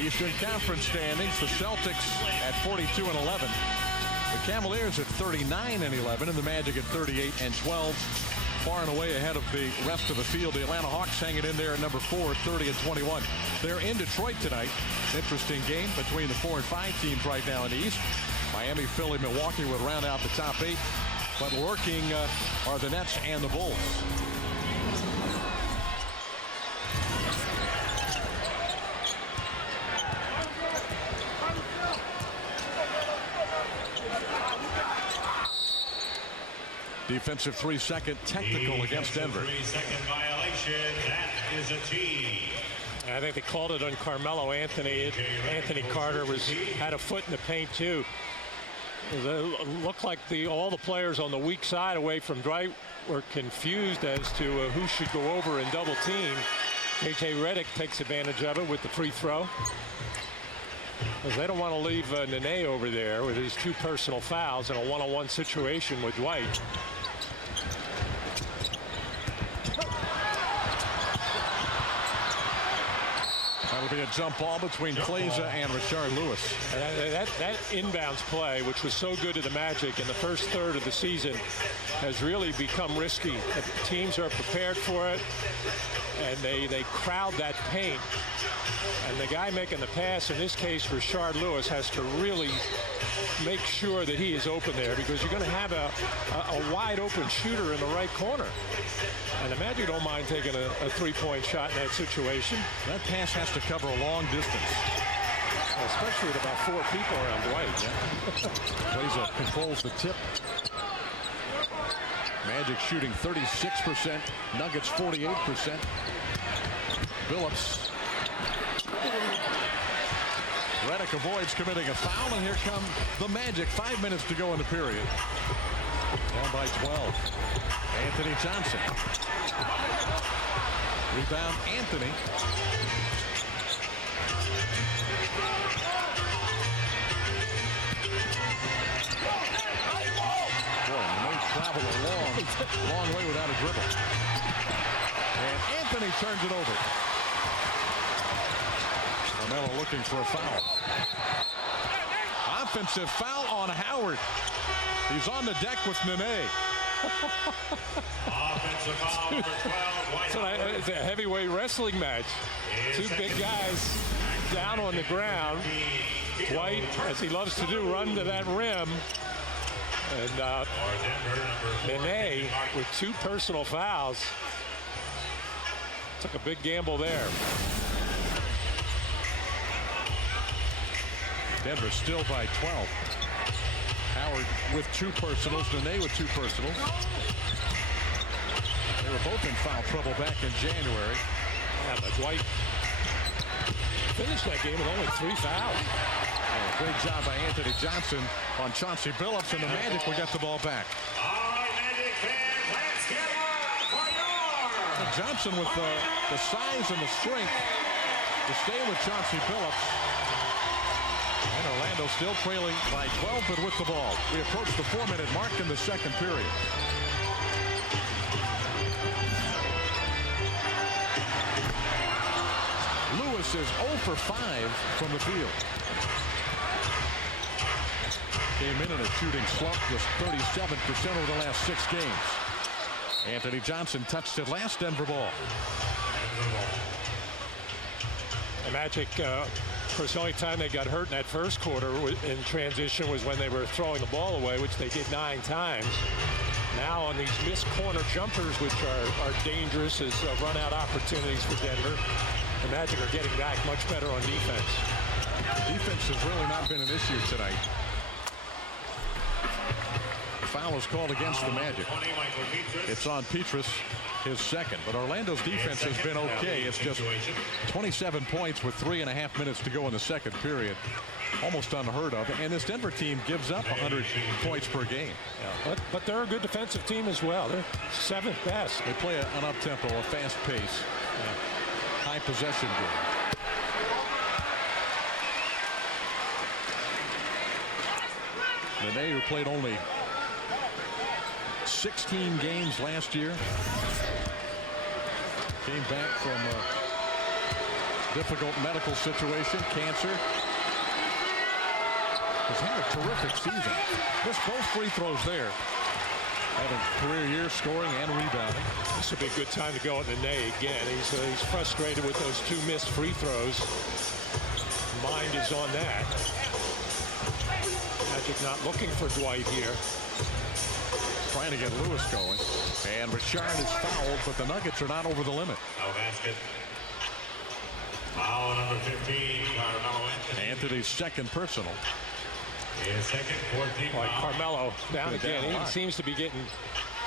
Eastern Conference standings, the Celtics at 42 and 11. The Cavaliers at 39 and 11, and the Magic at 38 and 12. Far and away ahead of the rest of the field. The Atlanta Hawks hanging in there at number 4, 30 and 21. They're in Detroit tonight. Interesting game between the 4 and 5 teams right now in the East. Miami, Philly, Milwaukee would round out the top 8. But lurking are the Nets and the Bulls. Defensive 3-second technical against Denver. 3-second violation. That is a tee. I think they called it on Carmelo Anthony. Anthony Carter had a foot in the paint too. It looked like all the players on the weak side away from Dwight were confused as to who should go over and double team. J.J. Redick takes advantage of it with the free throw. Because they don't want to leave Nene over there with his 2 personal fouls in a one-on-one situation with Dwight. That'll be a jump ball between Kleza and Rashard Lewis. That inbounds play, which was so good to the Magic in the first third of the season, has really become risky. Teams are prepared for it, and they crowd that paint. And the guy making the pass, in this case Rashard Lewis, has to really make sure that he is open there, because you're going to have a wide open shooter in the right corner. And the Magic don't mind taking a three-point shot in that situation. That pass has to cover a long distance. Especially with about 4 people around Dwight. Kleza controls the tip. Magic shooting 36%. Nuggets 48%. Billups. Redick avoids committing a foul, and here come the Magic. 5 minutes to go in the period. Down by 12. Anthony Johnson. Rebound, Anthony. Boy, they travel a long way without a dribble. And Anthony turns it over. Carmelo looking for a foul. Offensive foul on Howard. He's on the deck with Nene. Offensive foul number 12. It's a heavyweight wrestling match. 2 big guys down on the ground. Dwight, as he loves to do, run to that rim. And Nene with 2 personal fouls. Took a big gamble there. Denver still by 12. Howard with 2 personals, Nene with 2 personals. They were both in foul trouble back in January. Yeah, but Dwight finished that game with only 3 fouls. Great job by Anthony Johnson on Chauncey Billups, and the Magic will get the ball back. All right, Magic fans, let's get up for yours. Johnson with the size and the strength to stay with Chauncey Billups. And Orlando still trailing by 12, but with the ball. We approach the 4-minute mark in the second period. Lewis is 0 for 5 from the field. Came in a shooting slump, just 37% over the last 6 games. Anthony Johnson touched it last. Denver ball. The Magic, of course, the only time they got hurt in that first quarter in transition was when they were throwing the ball away, which they did 9 times. Now on these missed corner jumpers, which are dangerous as run-out opportunities for Denver, the Magic are getting back much better on defense. Defense has really not been an issue tonight. Foul is called against the Magic. It's on Petrus, his second. But Orlando's defense has been okay. It's just 27 points with 3.5 minutes to go in the second period. Almost unheard of. And this Denver team gives up 100 points per game. Yeah, but they're a good defensive team as well. They're 7th best. They play an up-tempo, a fast pace, high possession game. Nene, who played only 16 games last year, came back from a difficult medical situation, cancer. Has had a terrific season. Missed both free throws there. Had a career year scoring and rebounding. This would be a good time to go at Nene again. He's frustrated with those 2 missed free throws. Mind is on that. Magic not looking for Dwight here. trying to get Lewis going. And Richard is fouled, but the Nuggets are not over the limit. No basket. Foul number 15, Carmelo Anthony. Anthony's second personal. His second 14 Like foul. Carmelo down Been again. down a He lot. seems to be getting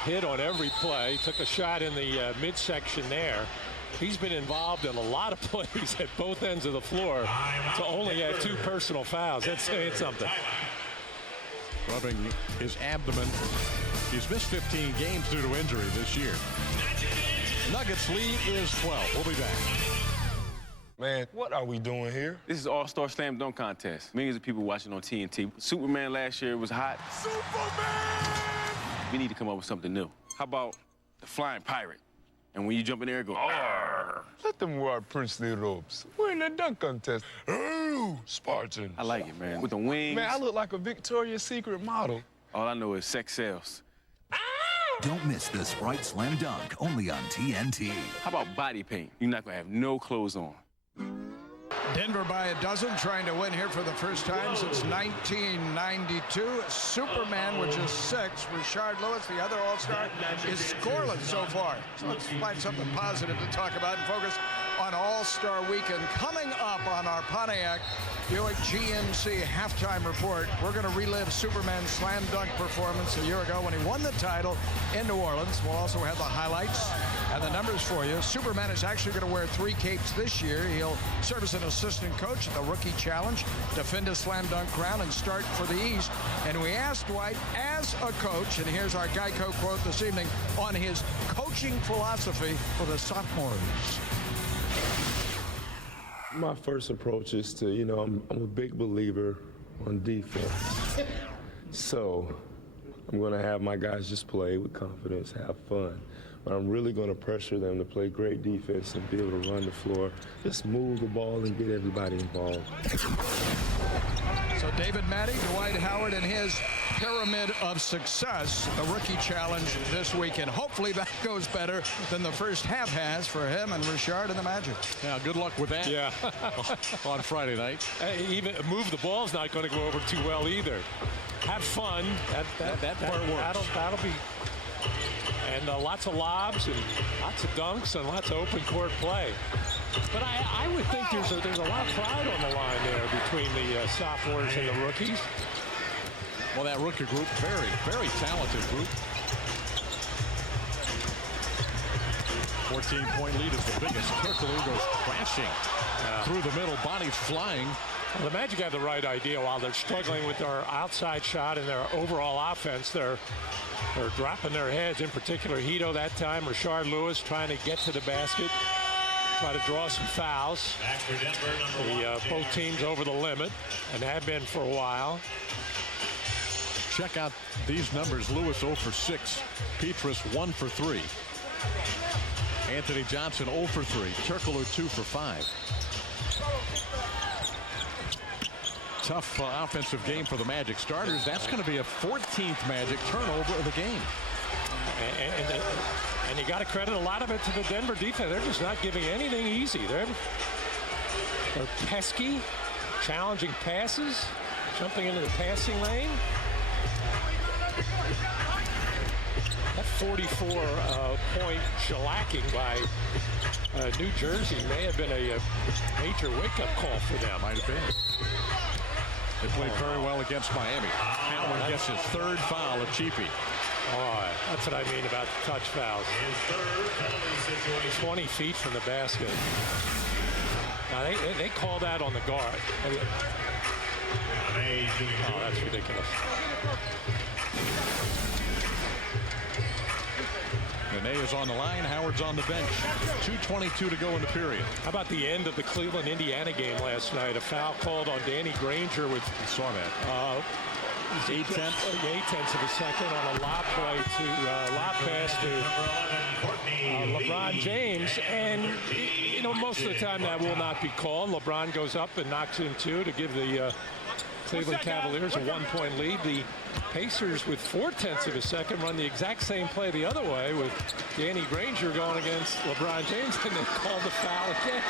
hit on every play. Took a shot in the midsection there. He's been involved in a lot of plays at both ends of the floor to only have 2 personal fouls. That's saying something. Rubbing his abdomen. He's missed 15 games due to injury this year. Nuggets lead is 12. We'll be back. Man, what are we doing here? This is All-Star Slam Dunk Contest. Millions of people watching on TNT. Superman last year was hot. Superman! We need to come up with something new. How about the Flying Pirate? And when you jump in there, go, "Arr!" Let them wear princely robes. We're in a dunk contest. Oh, Spartan. I like it, man. With the wings. Man, I look like a Victoria's Secret model. All I know is sex sells. Don't miss the Sprite Slam Dunk, only on TNT. How about body paint? You're not going to have no clothes on. Denver by a dozen, trying to win here for the first time since 1992. Superman with just 6. Richard Lewis, the other All-Star, is scoreless so far. So let's find something positive to talk about and focus on All-Star Weekend. Coming up on our Pontiac Buick GMC halftime report, we're going to relive Superman's slam dunk performance a year ago when he won the title in New Orleans. We'll also have the highlights and the numbers for you. Superman is actually going to wear 3 capes this year. He'll serve as an assistant coach at the Rookie Challenge, defend his slam dunk crown, and start for the East. And we asked Dwight, as a coach, and here's our Geico quote this evening on his coaching philosophy for the sophomores. My first approach is to, I'm a big believer on defense. So I'm going to have my guys just play with confidence, have fun. But I'm really going to pressure them to play great defense and be able to run the floor, just move the ball and get everybody involved. So David Matty, Dwight Howard, and his pyramid of success, the Rookie Challenge this weekend. Hopefully that goes better than the first half has for him and Richard and the Magic. Yeah, good luck with that. Yeah. On Friday night. Even move the ball's not going to go over too well either. Have fun. That part works. That'll be. And lots of lobs and lots of dunks and lots of open court play. But I would think there's a lot of pride on the line there between the sophomores and the rookies. Well, that rookie group, very, very talented group. 14-point lead is the biggest. Turkoglu goes crashing through the middle, bodies flying. Well, the Magic have the right idea. While they're struggling with their outside shot and their overall offense, they're dropping their heads. In particular, Hito that time, Richard Lewis trying to get to the basket, try to draw some fouls. Back for Denver, Both teams over the limit and have been for a while. Check out these numbers. Lewis 0 for 6. Petrus 1 for 3. Anthony Johnson 0 for 3. Turkoglu 2 for 5. Tough offensive game for the Magic starters. That's going to be a 14th Magic turnover of the game. And you got to credit a lot of it to the Denver defense. They're just not giving anything easy. They're pesky, challenging passes, jumping into the passing lane. That 44-point shellacking by New Jersey may have been a major wake-up call for them. Might have been. They played very well against Miami. Howard gets his 3rd foul of Cheapy. Oh, that's what I mean about the touch fouls. 20 feet from the basket. Now they call that on the guard. Oh, that's ridiculous. Nene is on the line. Howard's on the bench. 2:22 to go in the period. How about the end of the Cleveland-Indiana game last night? A foul called on Danny Granger with I saw that. 8/10 of a second on a lob pass to LeBron James, and most of the time that will not be called. LeBron goes up and knocks in 2 to give the Cleveland Cavaliers a 1-point lead. The Pacers, with 0.4 of a second, run the exact same play the other way with Danny Granger going against LeBron James, and they call the foul again.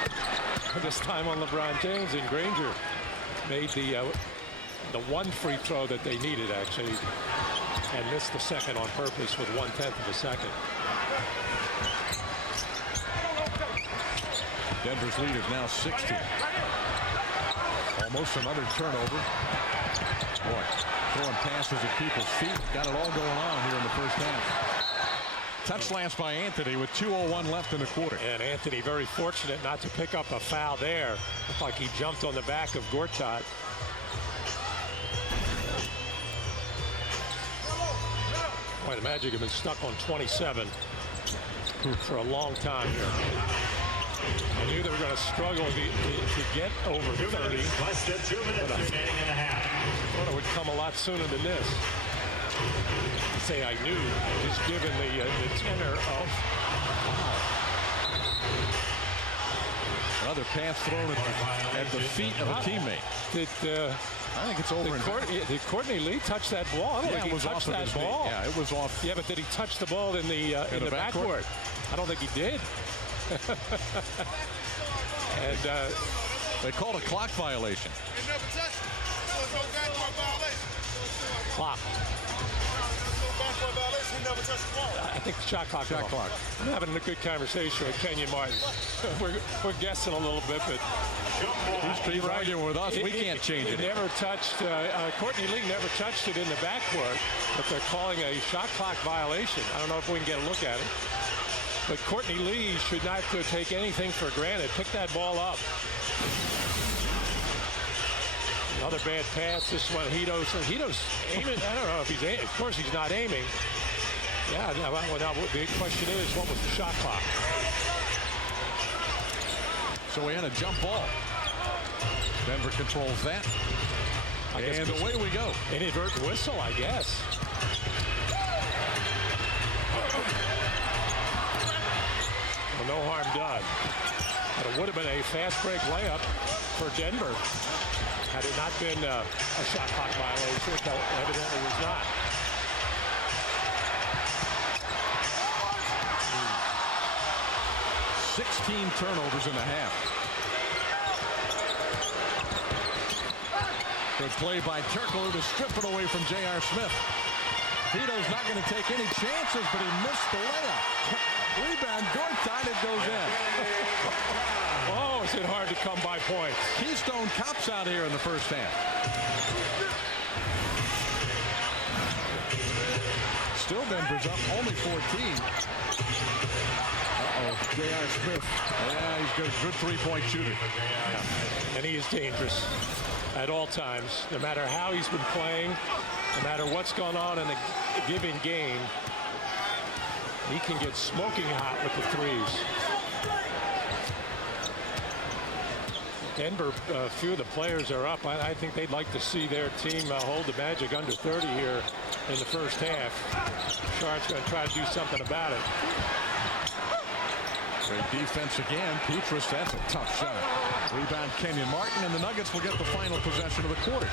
This time on LeBron James, and Granger made the one free throw that they needed, actually. and missed the second on purpose with 1/10 of a second. Denver's lead is now 16. Almost another turnover. Boy, throwing passes at people's feet. Got it all going on here in the first half. Touch lance by Anthony with 2:01 left in the quarter. And Anthony very fortunate not to pick up a foul there. Looked like he jumped on the back of Gortat. Boy, the Magic have been stuck on 27 for a long time here. I knew they were going to struggle to get over 30. Less than 2 minutes remaining in the half. I thought it would come a lot sooner than this. I say I knew, just given the tenor of. Another pass thrown at the feet of a teammate. I think it's over. Did Courtney Lee touch that ball? I don't think he touched that ball. Yeah, it was off. Yeah, but did he touch the ball in the backcourt? I don't think he did. And they called a clock violation. Clock. I think the shot clock. I'm having a good conversation with Kenyon Martin. we're guessing a little bit, but he's arguing with us. We can't change it. Never touched. Courtney Lee never touched it in the backcourt, but they're calling a shot clock violation. I don't know if we can get a look at it. But Courtney Lee should not take anything for granted. Pick that ball up. Another bad pass. This one, Hito's aiming. I don't know if he's aiming. Of course, he's not aiming. Yeah. Now, the question is, what was the shot clock? So we had a jump ball. Denver controls that. And away we go. Inadvertent whistle, I guess. Well, no harm done. But it would have been a fast break layup for Denver had it not been a shot clock violation, which evidently was not. "16 turnovers in the half." Good play by Turkoglu to strip it away from J.R. Smith. Vito's not going to take any chances, but he missed the layup. Rebound, Gortat, it goes in. Oh, is it hard to come by points? Keystone Cops out here in the first half. Still Denver's up, only 14. J.R. Smith. Yeah, he's got a good three-point shooter. And he is dangerous at all times. No matter how he's been playing, no matter what's gone on in the given game, he can get smoking hot with the threes. Denver, a few of the players are up. I think they'd like to see their team hold the Magic under 30 here in the first half. Sharp's going to try to do something about it. Great defense again. Petrus, that's a tough shot. Rebound Kenyon Martin, and the Nuggets will get the final possession of the quarter.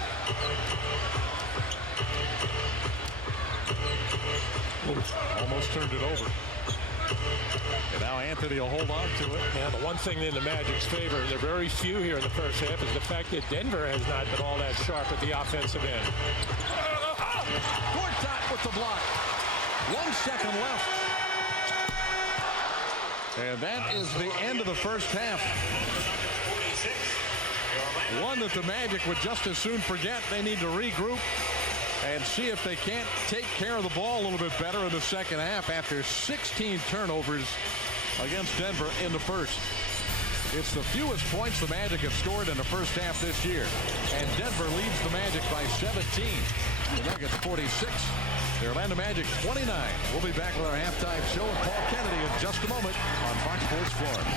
Almost turned it over. And now Anthony will hold on to it. Yeah, the one thing in the Magic's favor, and they're very few here in the first half, is the fact that Denver has not been all that sharp at the offensive end. Gortat with the block. 1 second left. And that is the end of the first half. One that the Magic would just as soon forget. They need to regroup and see if they can't take care of the ball a little bit better in the second half after 16 turnovers against Denver in the first. It's the fewest points the Magic have scored in the first half this year. And Denver leads the Magic by 17. The Nuggets 46. The Orlando Magic 29. We'll be back with our halftime show with Paul Kennedy in just a moment on Fox Sports Florida.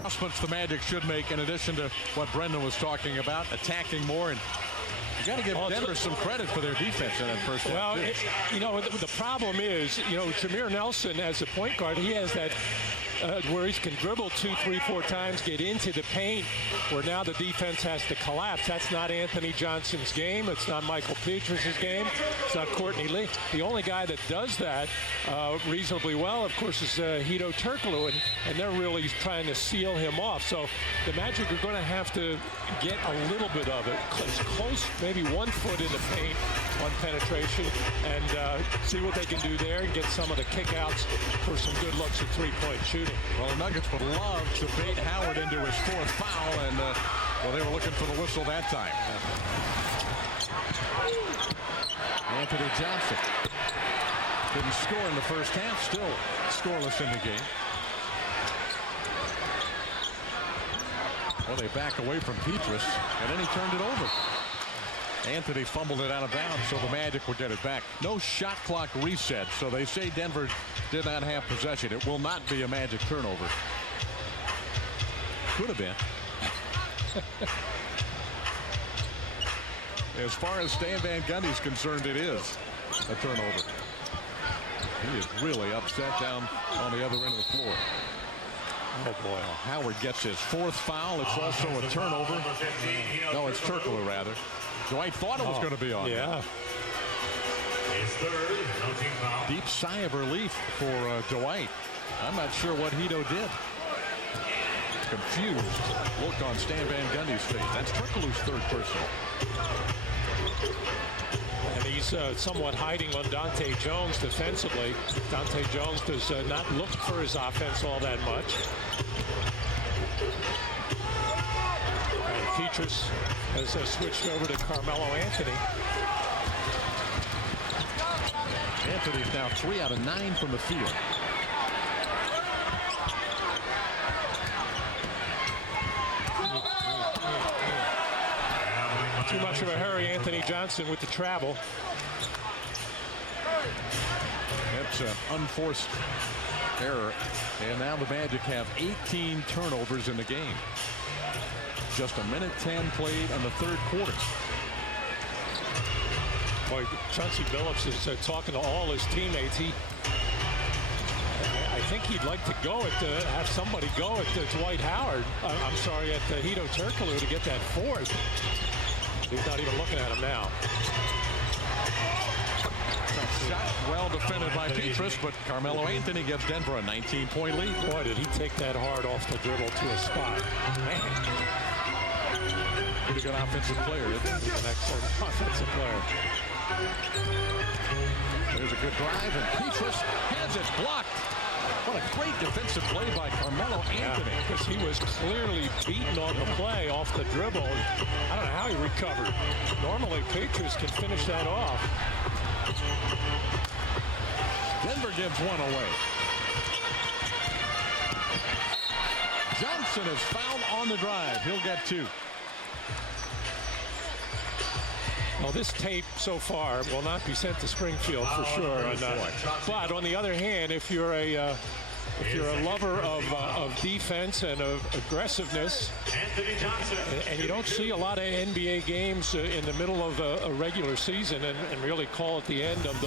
Adjustments the Magic should make in addition to what Brendan was talking about, attacking more. And you got to give Denver some credit for their defense in that first half. Well, the problem is, Jameer Nelson as a point guard, he has that where he can dribble 2, 3, 4 times, get into the paint, where now the defense has to collapse. That's not Anthony Johnson's game. It's not Michael Pietrus' game. It's not Courtney Lee. The only guy that does that reasonably well, of course, is Hedo Turkoglu, and they're really trying to seal him off. So the Magic are going to have to get a little bit of it, close, maybe 1 foot in the paint on penetration, and see what they can do there and get some of the kickouts for some good looks at three-point shooting. Well, the Nuggets would love to bait Howard into his 4th foul, and well, they were looking for the whistle that time. Anthony Johnson didn't score in the first half, still scoreless in the game. Well, they back away from Pietrus, and then he turned it over. Anthony fumbled it out of bounds, so the Magic will get it back. No shot clock reset, so they say Denver did not have possession. It will not be a Magic turnover. Could have been. As far as Stan Van Gundy's concerned, it is a turnover. He is really upset down on the other end of the floor. Oh boy. Howard gets his 4th foul. It's also a turnover. No, it's Turkoglu rather. Dwight thought it was going to be on. Yeah. His 3rd, no team foul. Deep sigh of relief for Dwight. I'm not sure what Hedo did. Confused look on Stan Van Gundy's face. That's Turkoglu's 3rd personal. And he's somewhat hiding on Dante Jones defensively. Dante Jones does not look for his offense all that much. And Pietrus has switched over to Carmelo Anthony. Anthony's now 3 out of 9 from the field. Too much of a hurry, Anthony Johnson, with the travel. That's an unforced error. And now the Magic have 18 turnovers in the game. Just 1:10 played in the 3rd quarter. Boy, Chauncey Billups is talking to all his teammates. I think he'd like to go have somebody go at Dwight Howard. I'm sorry, at Hedo Turkoglu to get that 4th. He's not even looking at him now. Shot well defended by Pietrus, but Carmelo Anthony gives Denver a 19-point lead. Boy, did he take that hard off the dribble to a spot. Man. Pretty good offensive player. He's an excellent offensive player. There's a good drive, and Pietrus has it blocked. What a great defensive play by Carmelo Anthony. Because he was clearly beaten on the play off the dribble. I don't know how he recovered. Normally, Pietrus can finish that off. Denver gives 1 away. Johnson is fouled on the drive. He'll get 2. Well, this tape so far will not be sent to Springfield for sure. But on the other hand, if you're a lover of defense and of aggressiveness, and you don't see a lot of NBA games in the middle of a regular season, and really call it the end of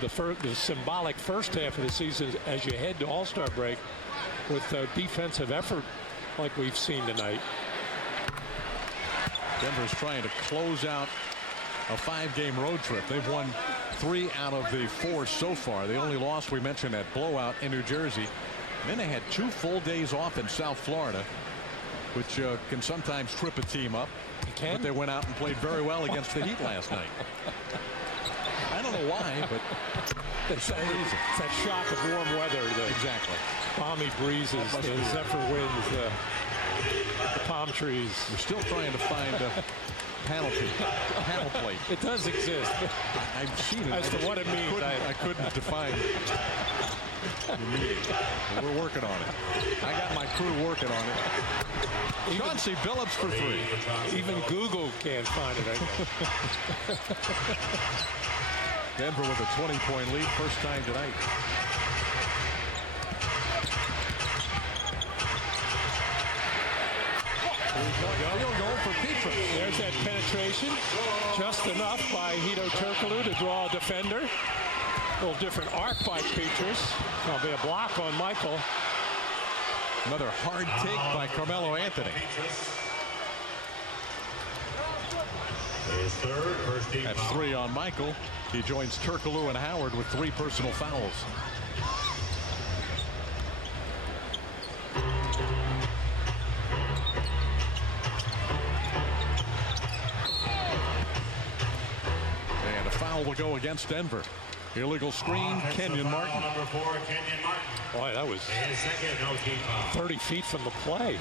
the symbolic first half of the season as you head to All-Star break with defensive effort like we've seen tonight. Denver's trying to close out a 5-game road trip. They've won 3 out of the 4 so far. The only loss we mentioned, that blowout in New Jersey. And then they had 2 full days off in South Florida, which can sometimes trip a team up. But they went out and played very well against the Heat last night. I don't know why, but for some reason. It's that shock of warm weather. Exactly. Balmy breezes, the zephyr winds, the palm trees. We're still trying to find panel plate. It does exist. I've seen it. As to what it means, I couldn't define the meaning. We're working on it. I got my crew working on it. Chauncey Billups for 3. Even Google can't find it. Denver with a 20-point lead, first time tonight. Field goal for Pietrus. There's that penetration, just enough by Hedo Turkoglu to draw a defender. A little different arc by Pietrus. There'll be a block on Michael. Another hard take by Carmelo Anthony. His third, first team That's foul. 3 on Michael. He joins Turkoglu and Howard with 3 personal fouls. And a foul will go against Denver. Illegal screen, Kenyon Martin. Number 4, Kenyon Martin. Boy, that was His second, no team foul. 30 feet from the play.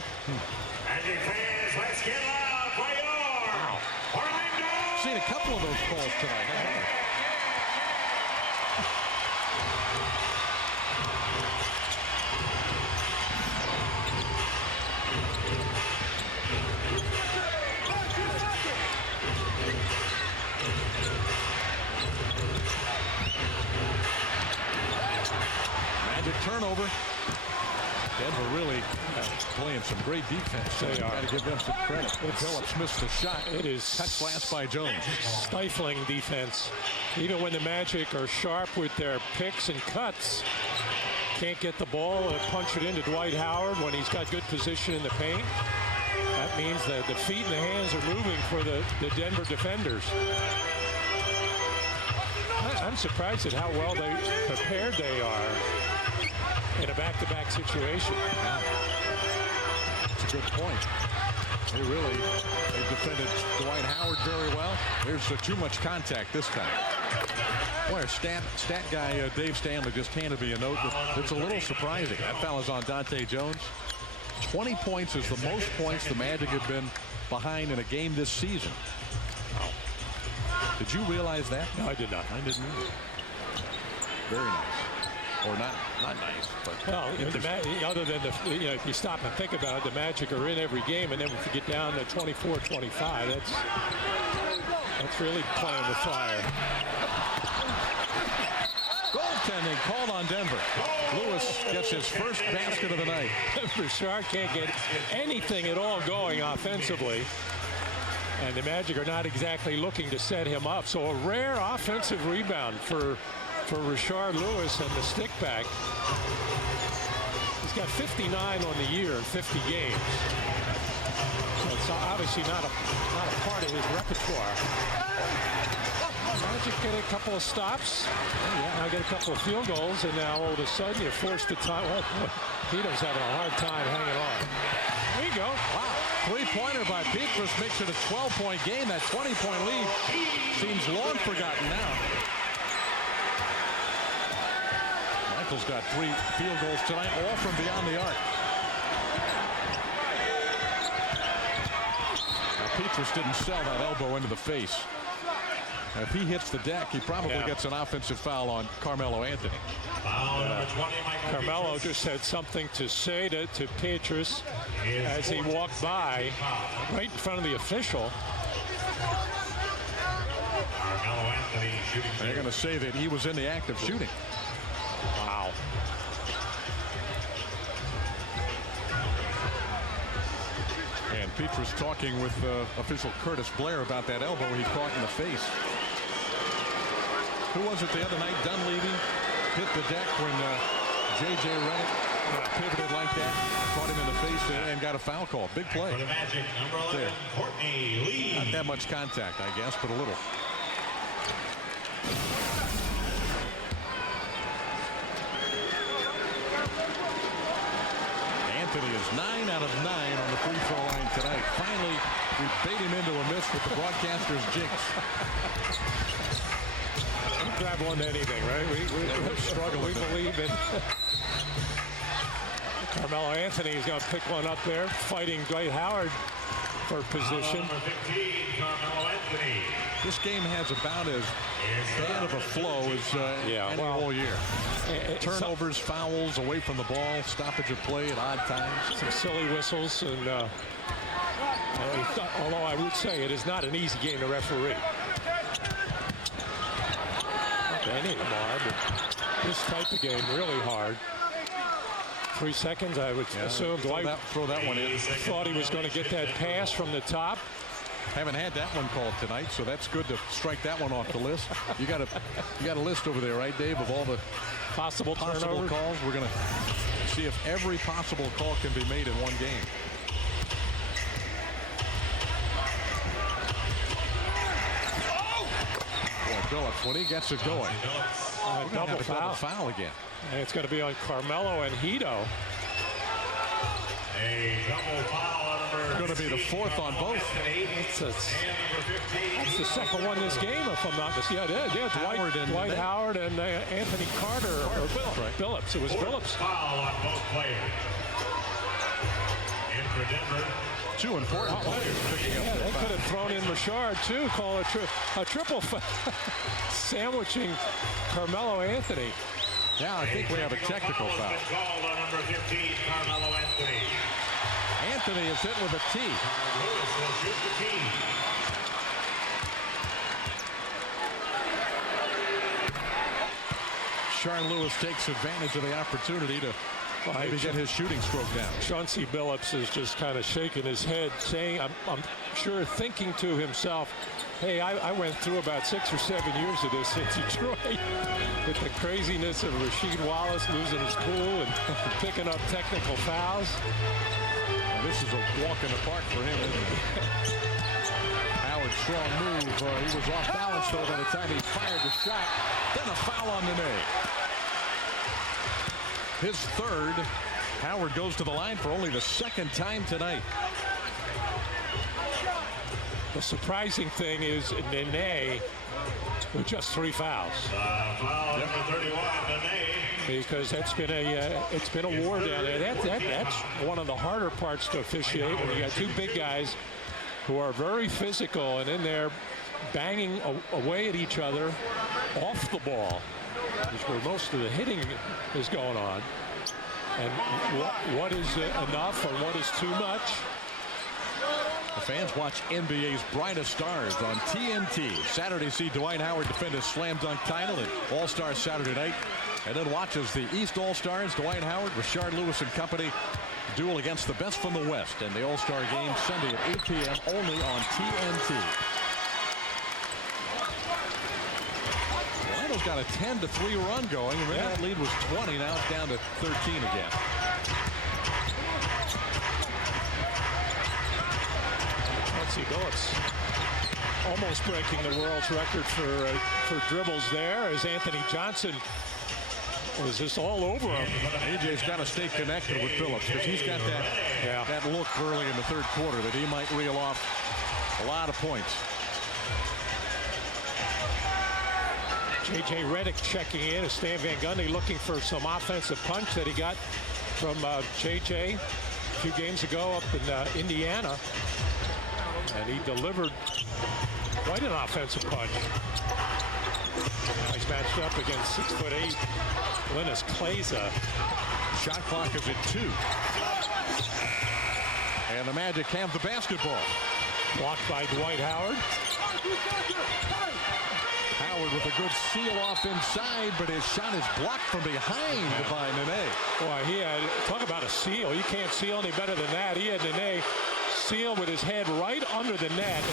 Magic fans, let's get loud for your Orlando. Seen a couple of those calls tonight, haven't we? Turnover. Denver really playing some great defense. They are. Got to give them some credit. Phillips missed the shot. It is touched last by Jones. Stifling defense. Even when the Magic are sharp with their picks and cuts, can't get the ball and punch it into Dwight Howard when he's got good position in the paint. That means that the feet and the hands are moving for the Denver defenders. I'm surprised at how well they prepared they are in a back-to-back situation. That's a good point. They defended Dwight Howard very well. There's too much contact this time. Boy, our stat guy Dave Stanley just handed me a note that's a little surprising. That foul on Dante Jones. 20 points is the most points the Magic have been behind in a game this season. Wow. Did you realize that? No, I did not. I didn't either. Very nice. Or not nice, but well, other than if you stop and think about it, the Magic are in every game, and then if you get down to 24-25, that's really playing with fire. Goaltending called on Denver. Lewis gets his first basket of the night. Bouchard can't get anything at all going offensively, and the Magic are not exactly looking to set him up. So a rare offensive rebound for Rashard Lewis and the stick back. He's got 59 on the year in 50 games. So it's obviously not a part of his repertoire. Magic get a couple of stops. Now get a couple of field goals, and now all of a sudden you're forced to time. Well, Peto's having a hard time hanging on. There you go. Wow. Three-pointer by Petrus makes it a 12-point game. That 20-point lead seems long forgotten now. Michael's got 3 field goals tonight, all from beyond the arc. Now, Petrus didn't sell that elbow into the face. Now, if he hits the deck, he probably gets an offensive foul on Carmelo Anthony. Foul number 20, Michael Carmelo Petrus. just had something to say to Petrus as he walked by right in front of the official. Carmelo Anthony shooting. They're going to say that he was in the act of shooting. Wow. And Petrus talking with official Curtis Blair about that elbow he caught in the face. Who was it the other night? Dunleavy hit the deck when J.J. Redick pivoted like that, caught him in the face and got a foul call. Big play. For the Magic, number 11, There. Courtney Lee. Not that much contact, I guess, but a little. Anthony is 9 out of 9 on the free throw line tonight. Finally, we bait him into a miss with the broadcaster's jinx. Grab on to anything, right? We believe in Carmelo Anthony is going to pick one up there, fighting Dwight Howard for position. Number 15, Carmelo Anthony. This game has about as bad of a flow as any all year. Turnovers, fouls, away from the ball, stoppage of play at odd times. Some silly whistles, and although I would say it is not an easy game to referee. Any of them are, but this type of game really hard. 3 seconds, I would assume. Dwight throw that one in. Thought he was going to get that pass from the top. Haven't had that one called tonight, so that's good to strike that one off the list. You got a list over there, right, Dave, of all the possible turnover calls. We're going to see if every possible call can be made in one game. Boy, Billups, when he gets it going, double foul again. And it's going to be on Carmelo and Hito. A double foul on number Going to be the fourth on both. That's the second one this game, if I'm not mistaken. Yeah, Dwight Howard and Anthony Carter. Or Billups. It was Billups. Foul on both players. In for Denver. Two important players picking up They could have thrown in Richard, too. Call it a triple foul. Sandwiching Carmelo Anthony. Now I think we have a technical foul. Called on number 15, Carmelo Anthony. Anthony is hit with a tee. Lewis will shoot the tee. Sharon Lewis takes advantage of the opportunity to maybe get his shooting stroke down. Chauncey Billups is just kind of shaking his head, saying, I'm sure thinking to himself, hey, I went through about 6 or 7 years of this in Detroit with the craziness of Rasheed Wallace losing his cool and picking up technical fouls. And this is a walk in the park for him, isn't it? Howard, strong move. He was off balance, though, by the time he fired the shot. Then a foul on Nene. His third. Howard goes to the line for only the second time tonight. The surprising thing is Nene with just 3 fouls. Foul number 31, Nene. Because it's been a war down there. That's one of the harder parts to officiate when you got 2 big guys who are very physical and in there banging away at each other off the ball, which is where most of the hitting is going on. And what is enough or what is too much? The fans watch NBA's brightest stars on TNT. Saturday, see Dwight Howard defend his slam dunk title at All-Star Saturday night. And then watch as the East All-Stars, Dwight Howard, Richard Lewis and company, duel against the best from the West. And the All-Star game Sunday at 8 p.m. only on TNT. Orlando's got a 10-3 run going. And that lead was 20. Now it's down to 13 again. Chauncey Billups almost breaking the world's record for dribbles there as Anthony Johnson was just all over him. AJ's got to stay connected with Billups because he's got that look early in the third quarter that he might reel off a lot of points. J.J. Redick checking in as Stan Van Gundy looking for some offensive punch that he got from J.J. a few games ago up in Indiana. And he delivered quite an offensive punch. He's matched up against 6'8" Linus Kleza. Shot clock is at 2. And the Magic have the basketball. Blocked by Dwight Howard. Howard with a good seal off inside, but his shot is blocked from behind by Nene. Boy, he had, talk about a seal. You can't seal any better than that. He had Nene seal with his head right under the net.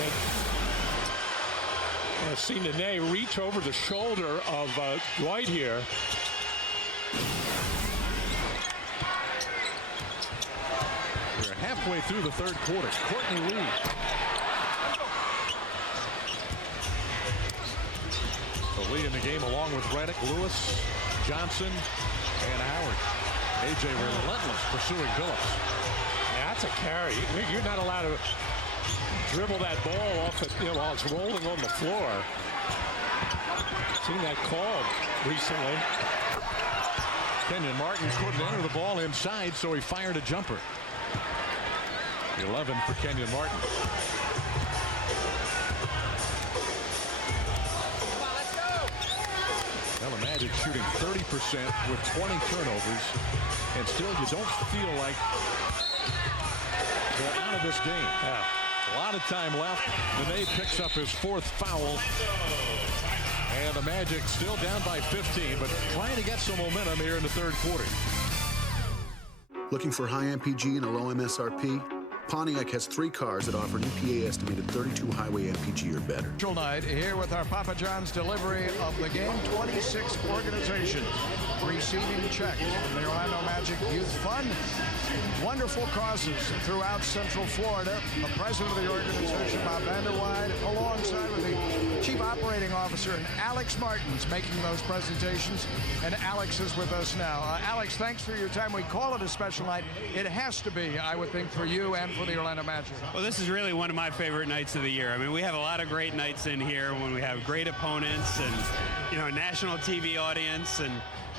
And I've seen Nene reach over the shoulder of Dwight here. We're halfway through the third quarter. Courtney Lee. The lead in the game along with Redick, Lewis, Johnson, and Howard. AJ relentless pursuing Billups. Yeah, that's a carry. You're not allowed to dribble that ball off while it's rolling on the floor. Seen that call recently. Kenyon Martin couldn't enter the ball inside, so he fired a jumper. 11 for Kenyon Martin. Well, the Magic shooting 30% with 20 turnovers, and still you don't feel like they're out of this game. Yeah. A lot of time left. Nene picks up his 4th foul. And the Magic still down by 15, but trying to get some momentum here in the third quarter. Looking for high MPG and a low MSRP? Pontiac has 3 cars that offer an EPA estimated 32 highway MPG or better. Night here with our Papa John's delivery of the game. 26 organizations receiving checks from the Orlando Magic Youth Fund. Wonderful causes throughout Central Florida. The president of the organization, Bob Vanderwide, alongside with the chief operating officer and Alex Martins making those presentations. And Alex is with us now. Alex, thanks for your time. We call it a special night. It has to be, I would think, for you and for the Orlando Magic. Well, this is really one of my favorite nights of the year. I mean, we have a lot of great nights in here when we have great opponents and, you know, a national TV audience.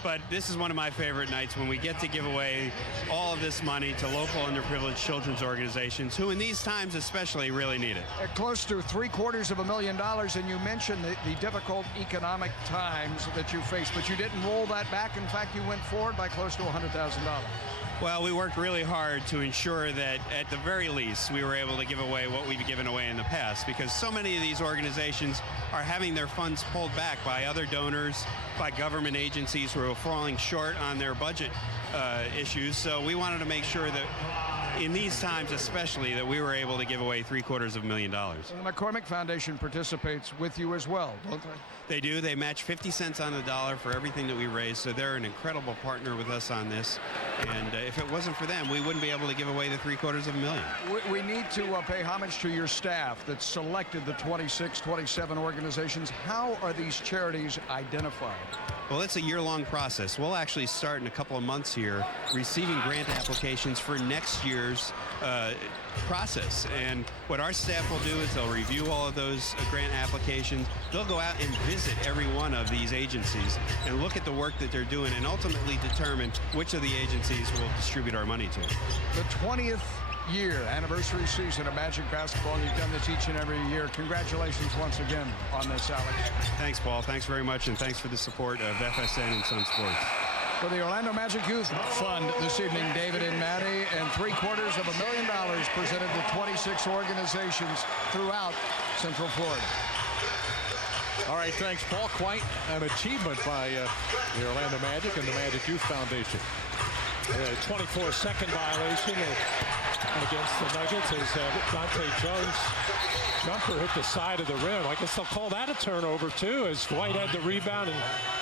But this is one of my favorite nights when we get to give away all of this money to local underprivileged children's organizations who in these times especially really need it. Close to $750,000, and you mentioned the difficult economic times that you faced, but you didn't roll that back. In fact, you went forward by close to $100,000. Well, we worked really hard to ensure that at the very least we were able to give away what we've given away in the past, because so many of these organizations are having their funds pulled back by other donors, by government agencies who are falling short on their budget issues. So we wanted to make sure that in these times especially that we were able to give away $750,000. The McCormick Foundation participates with you as well, don't they? They do. They match 50 cents on the dollar for everything that we raise, so they're an incredible partner with us on this. And if it wasn't for them, we wouldn't be able to give away the $750,000. We need to pay homage to your staff that selected the 26, 27 organizations. How are these charities identified? Well, it's a year-long process. We'll actually start in a couple of months here receiving grant applications for next year's process. And what our staff will do is they'll review all of those grant applications. They'll go out and visit every one of these agencies and look at the work that they're doing and ultimately determine which of the agencies we'll distribute our money to. The 20th year anniversary season of Magic basketball. You've done this each and every year. Congratulations once again on this, Alex. Thanks, Paul. Thanks very much, and thanks for the support of FSN and Sun Sports. For the Orlando Magic Youth Fund this evening, David and Maddie, and $750,000 presented to 26 organizations throughout Central Florida. All right, thanks, Paul. Quite an achievement by the Orlando Magic and the Magic Youth Foundation. A 24-second violation against the Nuggets as Dante Jones' jumper hit the side of the rim. I guess they'll call that a turnover, too, as Dwight had the rebound and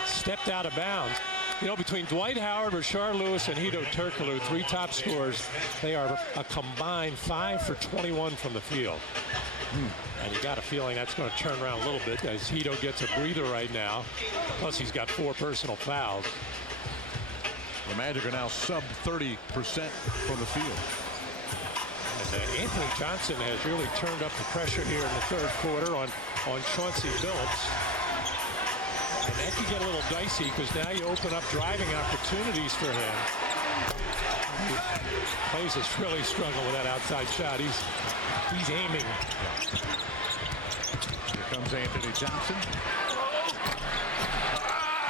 stepped out of bounds. You know, between Dwight Howard, Rashard Lewis, and Hedo Turkoglu, 3 top scorers, they are a combined 5 for 21 from the field. And you got a feeling that's going to turn around a little bit as Hedo gets a breather right now. Plus, he's got 4 personal fouls. The Magic are now sub 30% from the field. And Anthony Johnson has really turned up the pressure here in the third quarter on Chauncey Billups. And that can get a little dicey because now you open up driving opportunities for him. Clays has really struggled with that outside shot. He's aiming. Here comes Anthony Johnson.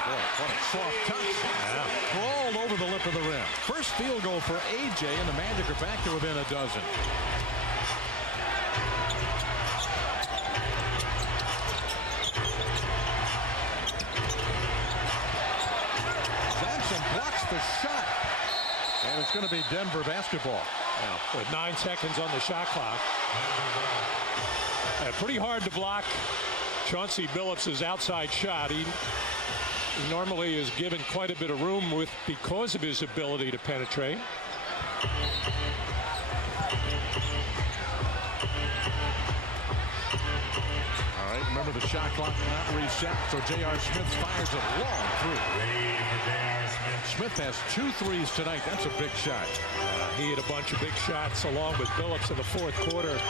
Boy, what a soft touch. Yeah. Crawled over the lip of the rim. First field goal for AJ, and the Magic are back to within a dozen. Johnson blocks the shot. And it's going to be Denver basketball. Now, with 9 seconds on the shot clock. Pretty hard to block Chauncey Billups' outside shot. He normally is given quite a bit of room because of his ability to penetrate. All right, remember the shot clock not reset, so J.R. Smith fires it long through. Smith has 2 threes tonight. That's a big shot. He had a bunch of big shots along with Billups in the fourth quarter.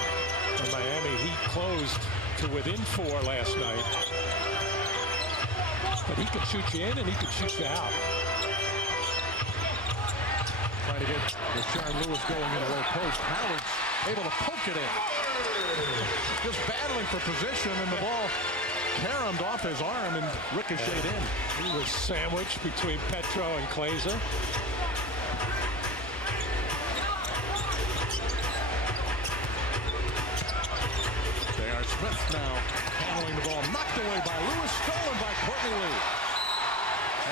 And Miami Heat closed to within 4 last night. But he can shoot you in and he can shoot you out. Trying to get Rashard Lewis going in a low post. Howard's able to poke it in. Just battling for position, and the ball caromed off his arm and ricocheted in. He was sandwiched between Petro and Klaiser. J.R. Smith now handling the ball. Knocked away by Lewis, stolen by Courtney Lee.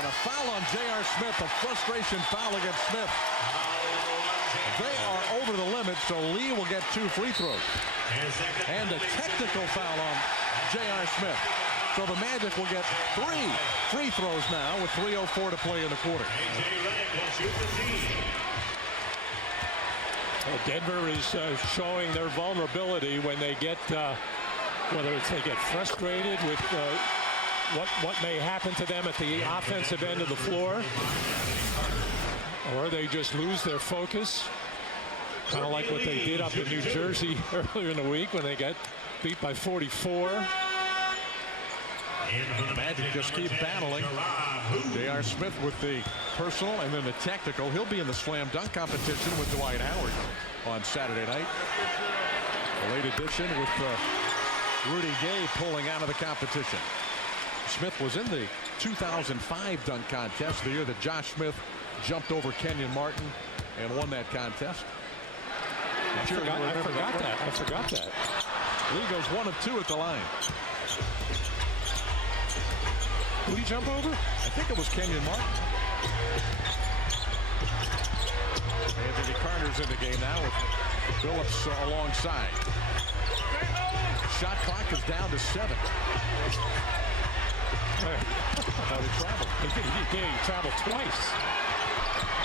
And a foul on J.R. Smith, a frustration foul against Smith. They are over the limit, so Lee will get 2 free throws. And a technical foul on J.R. Smith. So the Magic will get 3 free throws now with 3:04 to play in the quarter. Well, Denver is showing their vulnerability when they get, whether it's they get frustrated with what may happen to them at the offensive end of the floor, or they just lose their focus, kind of like what they did up in New Jersey earlier in the week when they got beat by 44. The Magic just keep battling. J.R. Smith with the personal and then the technical. He'll be in the slam dunk competition with Dwight Howard on Saturday night. A late edition with Rudy Gay pulling out of the competition. Smith was in the 2005 dunk contest, the year that Josh Smith jumped over Kenyon Martin and won that contest. I forgot that. Lee goes 1 of 2 at the line. Who did he jump over? I think it was Kenyon Martin. Anthony Carter's in the game now with Phillips alongside. Shot clock is down to 7. Thought he traveled. He traveled twice.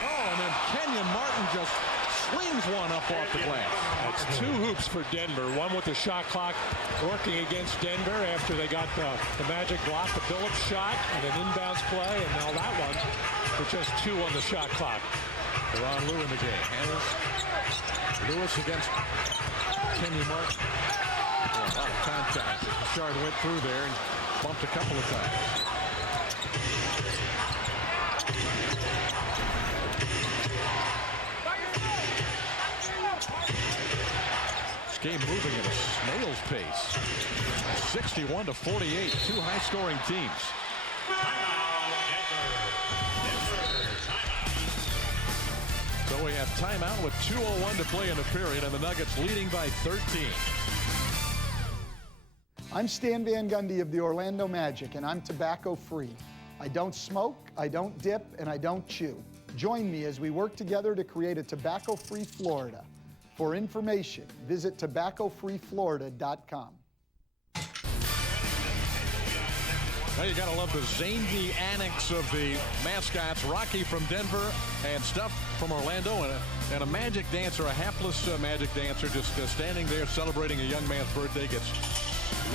Oh, and then Kenyon Martin just slings one up off the glass. That's 2 hoops for Denver. One with the shot clock working against Denver after they got the Magic block, the Phillips shot, and an inbounds play, and now that one with just 2 on the shot clock. Ron Lue in the game. Handles Lewis against Kenyon Martin. Oh, a lot of contact. Bouchard went through there and bumped a couple of times. This game moving at a snail's pace. 61 to 48. 2 high-scoring teams. So we have timeout with 2:01 to play in the period, and the Nuggets leading by 13. I'm Stan Van Gundy of the Orlando Magic, and I'm tobacco-free. I don't smoke, I don't dip, and I don't chew. Join me as we work together to create a tobacco-free Florida. For information, visit tobaccofreeflorida.com. Well, you got to love the zany annex of the mascots. Rocky from Denver and Stuff from Orlando, and a Magic dancer, a hapless Magic dancer, just standing there celebrating a young man's birthday, gets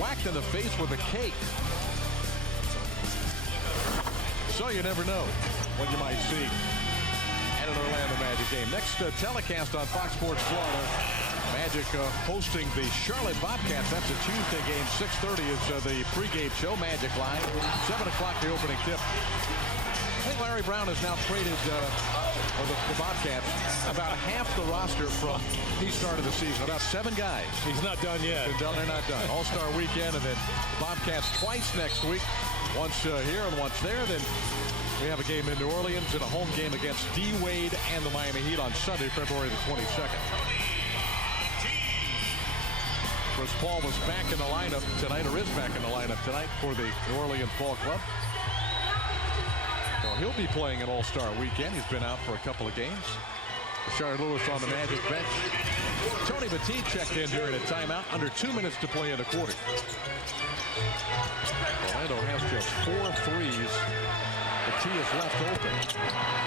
whacked in the face with a cake. So you never know what you might see at an Orlando Magic game. Next telecast on Fox Sports Florida. Magic hosting the Charlotte Bobcats. That's a Tuesday game. 6:30 is the pregame show. Magic Live. 7 o'clock the opening tip. I think Larry Brown has now traded the Bobcats about half the roster from the start of the season. About 7 guys. He's not done yet. They're not done. All-Star weekend, and then Bobcats twice next week. Once here and once there. Then we have a game in New Orleans and a home game against D-Wade and the Miami Heat on Sunday, February the 22nd. Chris Paul was back in the lineup tonight, or is back in the lineup tonight for the New Orleans Ball Club. So he'll be playing an All-Star weekend. He's been out for a couple of games. Rashard Lewis on the Magic bench. Tony Batiste checked in during a timeout. Under 2 minutes to play in the quarter. Orlando has just 4 threes. The tee is left open.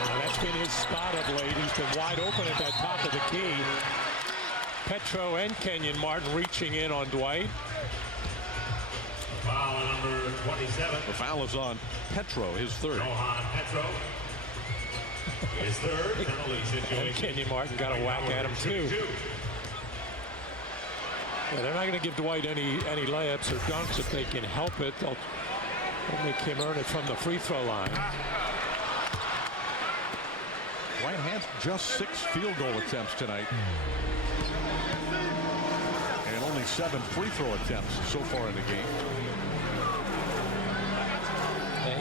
Now that's been his spot of late. He's been wide open at that top of the key. Petro and Kenyon Martin reaching in on Dwight. Foul number 27. The foul is on Petro, his 3rd. Johan Petro. His 3rd penalty situation. And Kenyon Martin got a whack at him too. Yeah, they're not going to give Dwight any layups or dunks if they can help it. They'll make him earn it from the free throw line. Dwight has just 6 field goal attempts tonight. And only 7 free throw attempts so far in the game.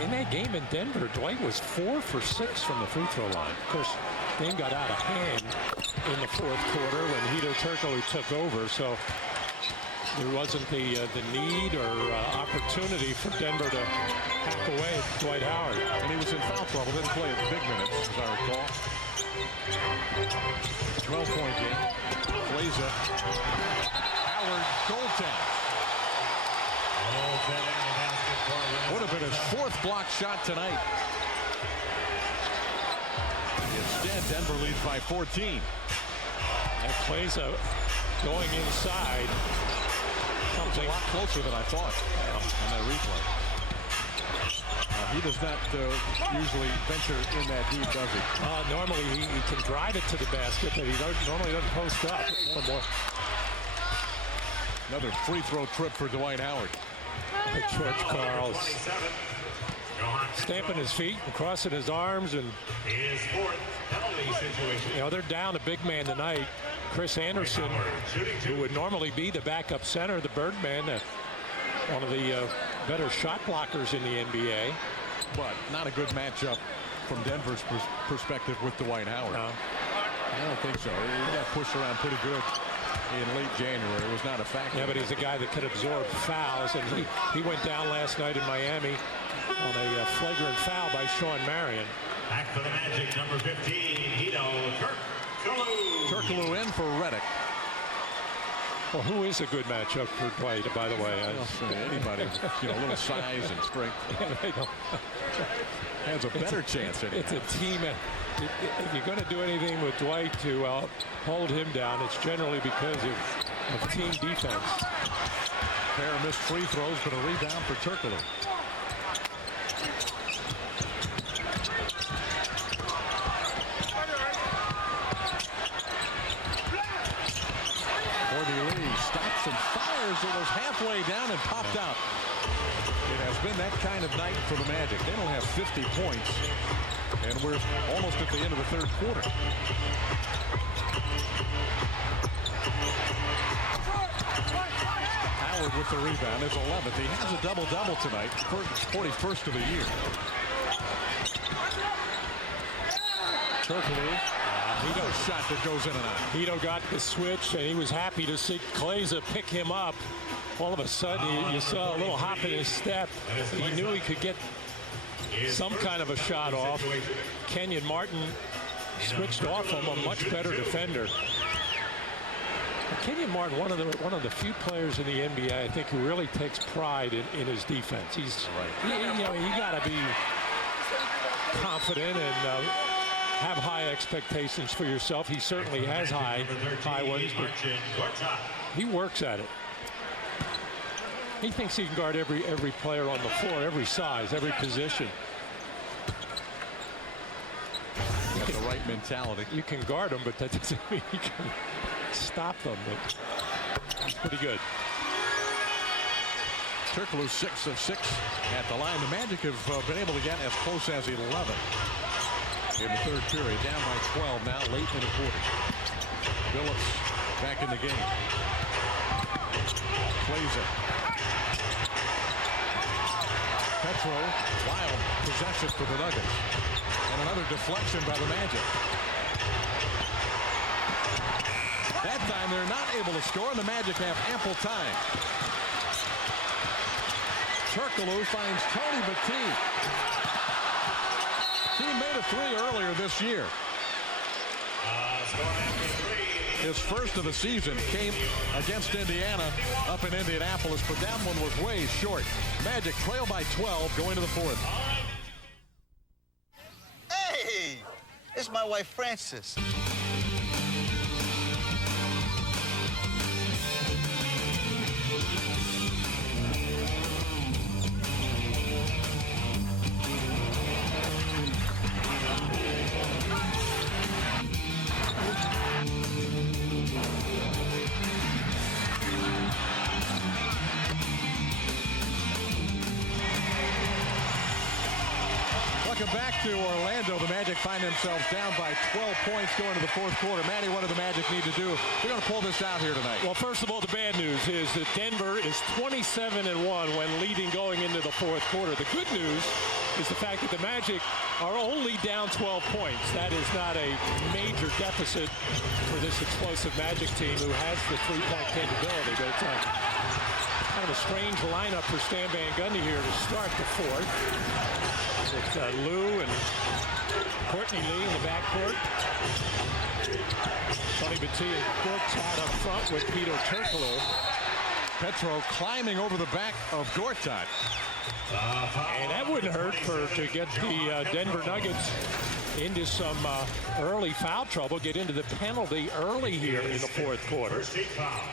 In that game in Denver, Dwight was 4 for 6 from the free throw line. Of course, the game got out of hand in the 4th quarter when Hedo Turkoglu took over, so there wasn't the need or opportunity for Denver to hack away at Dwight Howard. And he was in foul trouble, didn't play at big minutes, as I recall. 12-point game. Glazer. Howard goaltend. Would have been his 4th block shot tonight. Instead, Denver leads by 14. And Glazer going inside. Something a lot closer than I thought on that replay. He does not usually venture in that deep, does he? Normally he can drive it to the basket, but he normally doesn't post up. Another free throw trip for Dwight Howard. George Karls stamping his feet and crossing his arms, and His 4th penalty situation. they're down a big man tonight. Chris Anderson, who would normally be the backup center, the Birdman, one of the better shot blockers in the NBA. But not a good matchup from Denver's perspective with Dwight Howard. No. I don't think so. He got pushed around pretty good in late January. It was not a factor. Yeah, but he's a guy that can absorb fouls, and he went down last night in Miami on a flagrant foul by Sean Marion. Back for the Magic, number 15, Hedo Turkoglu. Turkoglu in for Redick. Well, who is a good matchup for Dwight, by the way? Anybody with a little size and strength has a better chance. It's a team. If you're going to do anything with Dwight to hold him down, it's generally because of team defense. Pair of missed free throws, but a rebound for Turkoglu. Stops and fires. It was halfway down and popped out. It has been that kind of night for the Magic. They don't have 50 points, and we're almost at the end of the 3rd quarter. Howard with the rebound is 11th. He has a double-double tonight, 41st of the year. Turkoglu. Hedo shot that goes in and out. Hedo got the switch, and he was happy to see Glazer pick him up. All of a sudden, you saw a little hop in his step. He knew he could get some kind of a shot off. Kenyon Martin switched off him, a much better defender. Kenyon Martin, one of the few players in the NBA, I think, who really takes pride in his defense. He's you got to be confident and have high expectations for yourself. He certainly has high ones, but he works at it. He thinks he can guard every player on the floor, every size, every position. Got the right mentality. You can guard them, but that doesn't mean you can stop them. But he's pretty good. Turkoglu 6 of 6 at the line. The Magic have been able to get as close as 11 in the 3rd period. Down by 12 now, late in the quarter. Billups back in the game. Glazer. Petro, wild possession for the Nuggets. And another deflection by the Magic. That time they're not able to score, and the Magic have ample time. Turkoglu finds Tony Batiste. He made a 3 earlier this year. His first of the season came against Indiana up in Indianapolis, but that one was way short. Magic trail by 12 going to the 4th. Hey, it's my wife, Frances. Welcome back to Orlando. The Magic find themselves down by 12 points going to the 4th quarter. Matty, what do the Magic need to do? They're going to pull this out here tonight. Well, first of all, the bad news is that Denver is 27-1 when leading going into the 4th quarter. The good news is the fact that the Magic are only down 12 points. That is not a major deficit for this explosive Magic team who has the three-point capability. But it's kind of a strange lineup for Stan Van Gundy here to start the 4th. It's Lou and Courtney Lee in the backcourt. Tony Battia and Gortat up front with Hedo Turkoglu. Petro climbing over the back of Gortat. And that wouldn't hurt to get the Denver Nuggets into some early foul trouble, get into the penalty early here in the fourth quarter.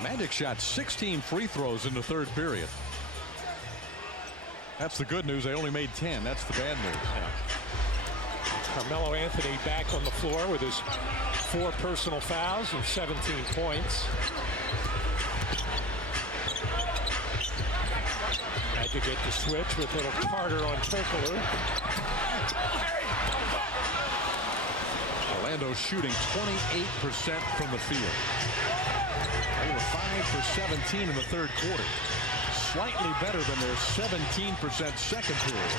Magic shot 16 free throws in the third period. That's the good news. They only made 10. That's the bad news. Carmelo Anthony back on the floor with his 4 personal fouls and 17 points. Had to get the switch with little Carter on Turkoglu. Orlando shooting 28% from the field. They were 5 for 17 in the third quarter. Slightly better than their 17% second period.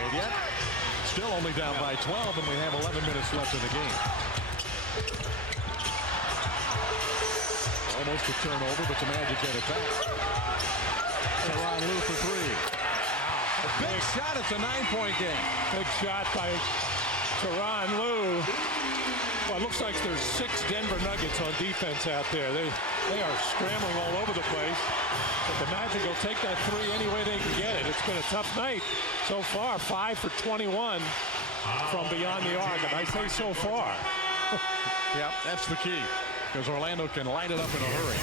And yet, still only down by 12, and we have 11 minutes left in the game. Almost a turnover, but the Magic get it back. Tyronn Lue for 3. A big shot. It's a 9-point game. Big shot by Tyronn Lue. Well, it looks like there's 6 Denver Nuggets on defense out there. They are scrambling all over the place. But the Magic will take that 3 any way they can get it. It's been a tough night so far. 5 for 21 from beyond the arc. And I say so far. Yep, that's the key. Because Orlando can light it up in a hurry.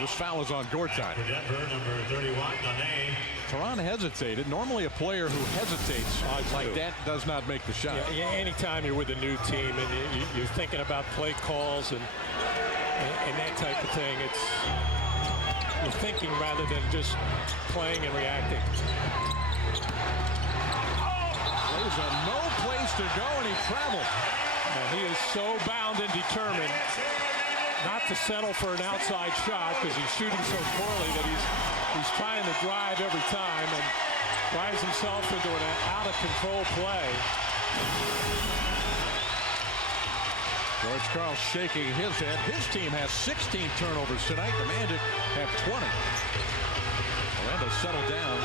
This foul is on Gortat. Denver, number 31, Nene. Tyronn hesitated. Normally a player who hesitates like that does not make the shot. Yeah, anytime you're with a new team and you're thinking about play calls and that type of thing, you're thinking rather than just playing and reacting. There's no place to go, and he traveled. And he is so bound and determined not to settle for an outside shot because he's shooting so poorly that he's trying to drive every time and drives himself into an out-of-control play. George Karl shaking his head. His team has 16 turnovers tonight. The Magic have 20. Orlando settled down.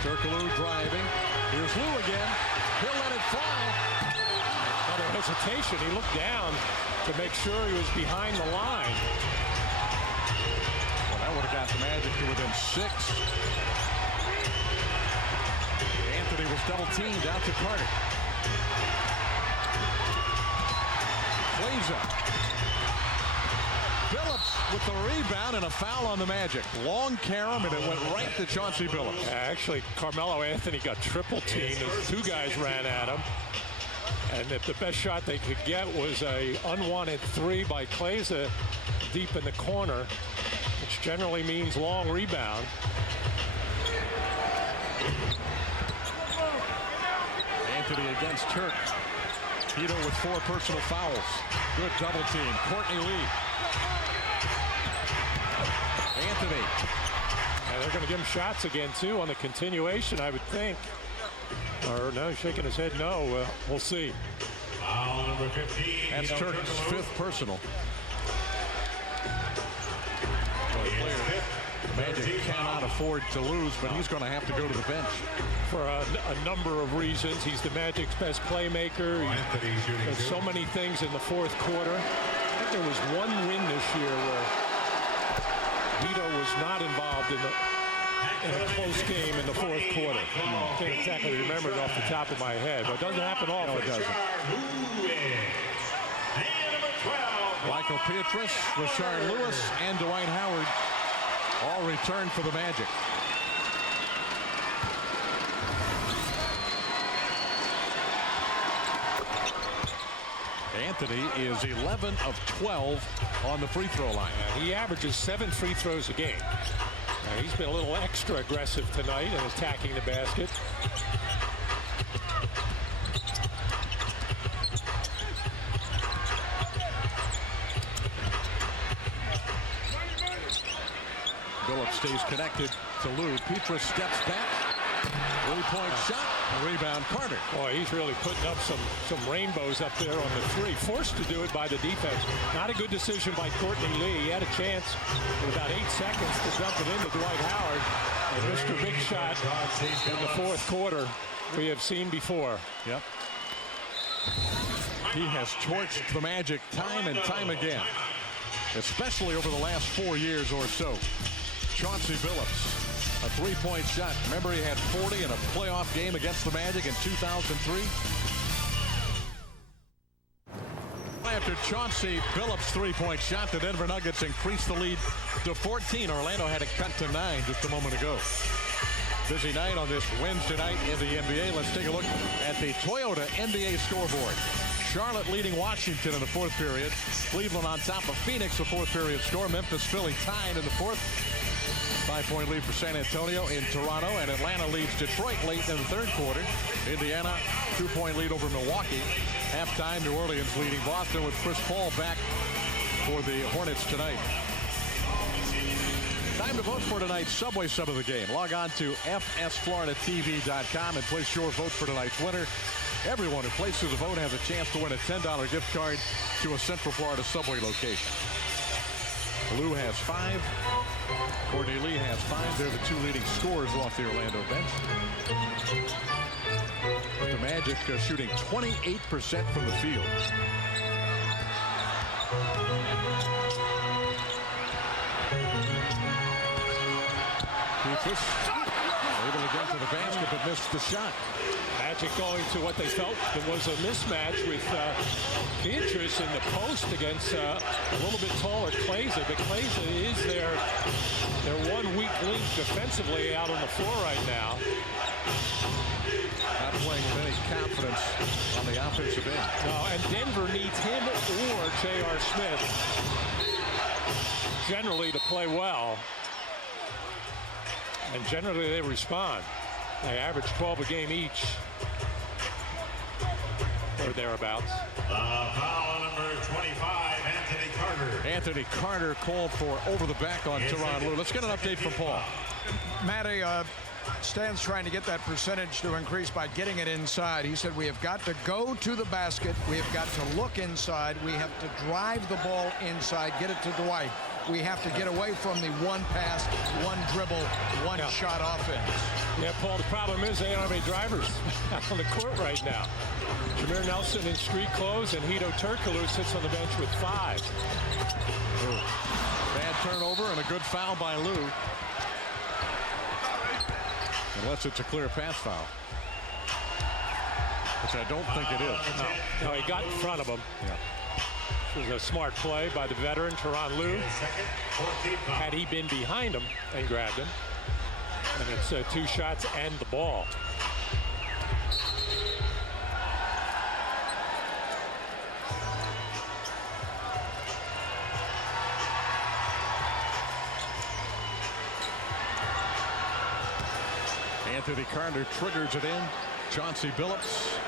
Turkoglu driving. Here's Lue again. He'll let it fly. Another hesitation. He looked down to make sure he was behind the line. Well, that would have got the Magic to within 6. Anthony was double-teamed out to Carter. Plays up. Billups with the rebound and a foul on the Magic. Long carom, and it went right to Chauncey Billups. Actually, Carmelo Anthony got triple-teamed as 2 guys ran at him. And if the best shot they could get was a unwanted 3 by Kleza deep in the corner, which generally means long rebound. Anthony against Turk. Hedo with 4 personal fouls. Good double team. Courtney Lee. Anthony. And they're going to give him shots again, too, on the continuation, I would think. Or no, he's shaking his head no. We'll see. Foul number 15. That's Turk's 5th personal. The Magic cannot afford to lose, but he's going to have to go to the bench. For a number of reasons. He's the Magic's best playmaker. He does so many things in the fourth quarter. I think there was 1 win this year where Hedo was not involved in a close game in the fourth quarter. I can't exactly remember it off the top of my head, but it doesn't happen often. No, it doesn't. Michael Pietrus, Rashard Lewis, and Dwight Howard all returned for the Magic. Anthony is 11 of 12 on the free throw line. He averages 7 free throws a game. He's been a little extra aggressive tonight in attacking the basket. Billups stays connected to Lue. Pietrus steps back. 3-point shot. Rebound Carter. Boy, he's really putting up some rainbows up there on the 3. Forced to do it by the defense. Not a good decision by Courtney Lee. He had a chance with about 8 seconds to dump it into Dwight Howard. And Mr. Big Shot in the fourth quarter we have seen before. Yep. He has torched the Magic time and time again, especially over the last 4 years or so. Chauncey Billups, a three-point shot. Remember, he had 40 in a playoff game against the Magic in 2003. After Chauncey Billups' three-point shot, the Denver Nuggets increased the lead to 14. Orlando had it cut to 9 just a moment ago. Busy night on this Wednesday night in the NBA. Let's take a look at the Toyota NBA scoreboard. Charlotte leading Washington in the fourth period. Cleveland on top of Phoenix, the fourth period score. Memphis, Philly tied in the fourth. 5-point lead for San Antonio in Toronto, and Atlanta leads Detroit late in the third quarter. Indiana, 2-point lead over Milwaukee. Halftime, New Orleans leading Boston with Chris Paul back for the Hornets tonight. Time to vote for tonight's Subway Sub of the game. Log on to FSFloridaTV.com and place your vote for tonight's winner. Everyone who places a vote has a chance to win a $10 gift card to a Central Florida Subway location. Lou has 5. Courtney Lee has 5. They're the two leading scorers off the Orlando bench. But the Magic shooting 28% from the field. Petrus able to get to the basket but missed the shot. Magic going to what they felt was a mismatch with Petrus in the post against a little bit taller Klaiser. But Klaiser is their one weak link defensively out on the floor right now. Not playing with any confidence on the offensive end. No, and Denver needs him or J.R. Smith generally to play well. And generally they respond. They average 12 a game each, or thereabouts. Foul number 25, Anthony Carter. Anthony Carter called for over the back on Tyronn Lue. Let's get an update from Paul. Matty, Stan's trying to get that percentage to increase by getting it inside. He said we have got to go to the basket. We have got to look inside. We have to drive the ball inside, get it to Dwight. We have to get away from the one pass, one dribble, one shot offense. Yeah, Paul, the problem is they don't have any drivers on the court right now. Jameer Nelson in street clothes, and Hedo Turkoglu sits on the bench with 5. Bad turnover and a good foul by Lue. Unless it's a clear pass foul, which I don't think it is. No, he got in front of him. Yeah. It was a smart play by the veteran, Tyronn Lue. Had he been behind him and grabbed him. And it's 2 shots and the ball. Anthony Carter triggers it in. Chauncey Billups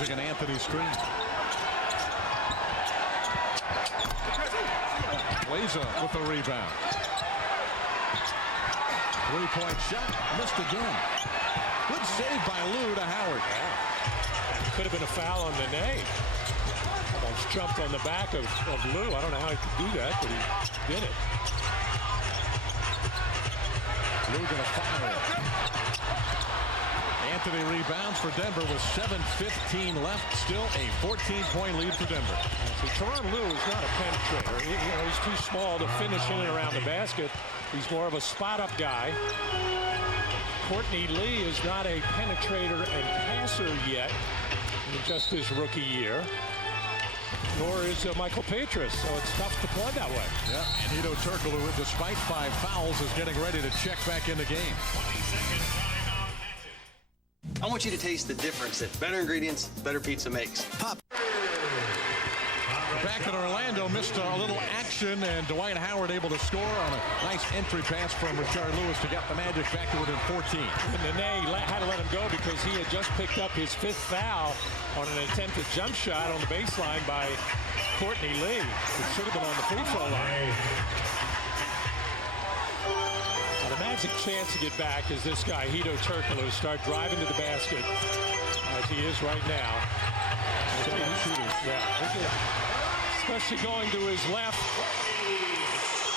using an Anthony screen. Blaza with the rebound. 3-point shot, missed again. Good save by Lue to Howard. Could have been a foul on Nene. Almost jumped on the back of Lue. I don't know how he could do that, but he did it. Lue gonna foul. Anthony rebounds for Denver with 7:15 left. Still a 14-point lead for Denver. So Tyronn Lue is not a penetrator. He's too small to finish in and around the basket. He's more of a spot-up guy. Courtney Lee is not a penetrator and passer yet in just his rookie year. Nor is Michael Petrus, so it's tough to play that way. Yeah, and Hedo Turkoglu, despite 5 fouls, is getting ready to check back in the game. I want you to taste the difference that better ingredients, better pizza makes. Pop. Back in Orlando, missed a little action, and Dwight Howard able to score on a nice entry pass from Rashard Lewis to get the Magic back to within 14. And Nene had to let him go because he had just picked up his 5th foul on an attempted jump shot on the baseline by Courtney Lee. It should have been on the free throw line. Now, the Magic chance to get back is this guy, Hedo Turkoglu, start driving to the basket as he is right now. Yeah. Especially going to his left.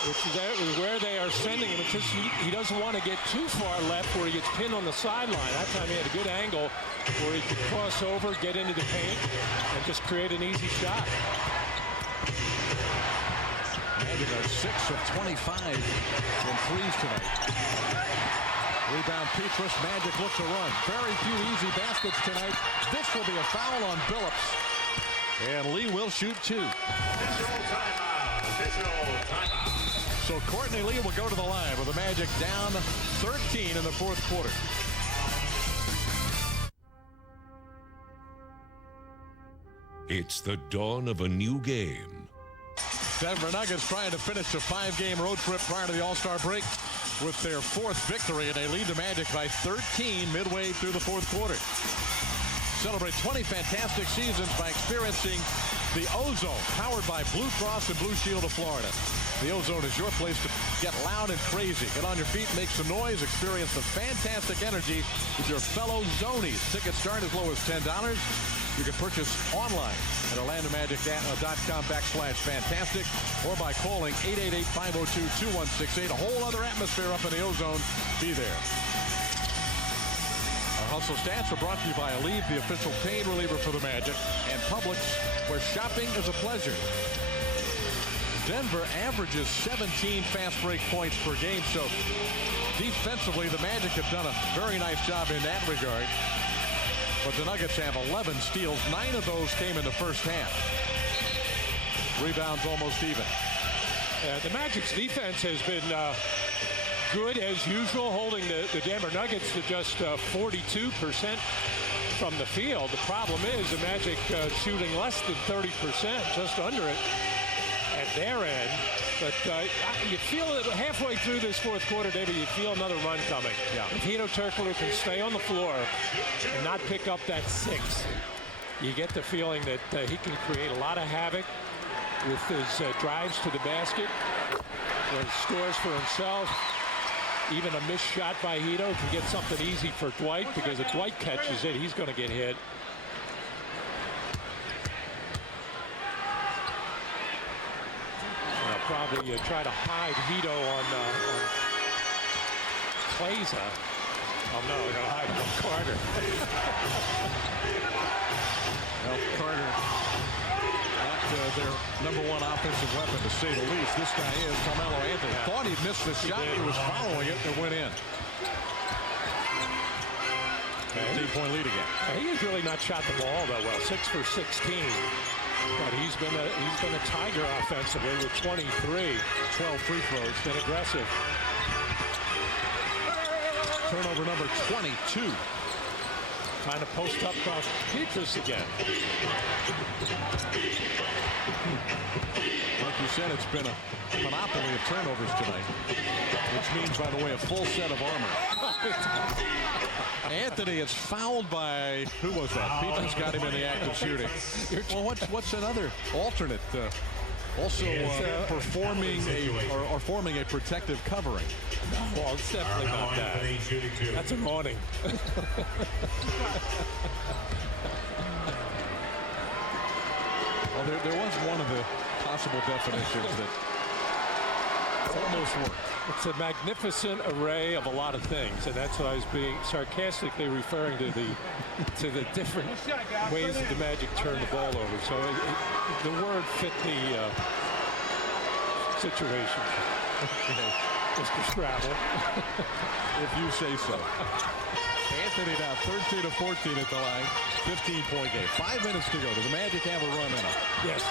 which is where they are sending him. It's just he doesn't want to get too far left where he gets pinned on the sideline. That time he had a good angle where he could cross over, get into the paint, and just create an easy shot. Magic are 6 of 25 from threes tonight. Rebound Petrus. Magic look to run. Very few easy baskets tonight. This will be a foul on Billups. And Lee will shoot 2. Official timeout. So Courtney Lee will go to the line with the Magic down 13 in the fourth quarter. It's the dawn of a new game. Denver Nuggets trying to finish a 5-game road trip prior to the All-Star break with their 4th victory, and they lead the Magic by 13 midway through the fourth quarter. Celebrate 20 fantastic seasons by experiencing the Ozone, powered by Blue Cross and Blue Shield of Florida. The Ozone is your place to get loud and crazy. Get on your feet, make some noise, experience the fantastic energy with your fellow Zonies. Tickets start as low as $10. You can purchase online at OrlandoMagic.com/fantastic or by calling 888-502-2168. A whole other atmosphere up in the Ozone. Be there. Our Hustle Stats are brought to you by Aleve, the official pain reliever for the Magic, and Publix, where shopping is a pleasure. Denver averages 17 fast break points per game, so defensively the Magic have done a very nice job in that regard. But the Nuggets have 11 steals. 9 of those came in the first half. Rebounds almost even. The Magic's defense has been good as usual, holding the Denver Nuggets to just 42% from the field. The problem is the Magic shooting less than 30%, just under it at their end. But you feel it halfway through this fourth quarter, David, you feel another run coming. Yeah. If Hedo Turkoglu can stay on the floor and not pick up that 6, you get the feeling that he can create a lot of havoc with his drives to the basket, where he scores for himself. Even a missed shot by Hedo can get something easy for Dwight, because if Dwight catches it, he's going to get hit. Probably try to hide Hedo on Klaiza. Oh no, they're going to hide him on Carter. Well, Carter, not their #1 offensive weapon, to say the least. This guy is Carmelo Anthony. Yeah. Thought he'd missed the shot. He was following it and it went in. 15-point lead again. He has really not shot the ball that well. 6 for 16. But he's been a tiger offensively with 23, 12 free throws. Been aggressive. Turnover number 22. Trying to post up Petrus again. Like you said, it's been a monopoly of turnovers tonight, which means, by the way, a full set of armor. Anthony is fouled by, who was that? Petrus got him in the act of shooting. Well, what's another alternate? Performing or forming a protective covering. Well, it's definitely not that. That's an awning. Well, there was one of the possible definitions that almost worked. It's a magnificent array of a lot of things, and that's what I was being sarcastically referring to the different ways that the Magic turn the ball over. So the word fit the situation. Mr. Scrabble. If you say so. Anthony now 13 of 14 at the line. 15-point game. 5 minutes to go. Does the Magic have a run in it? Yes.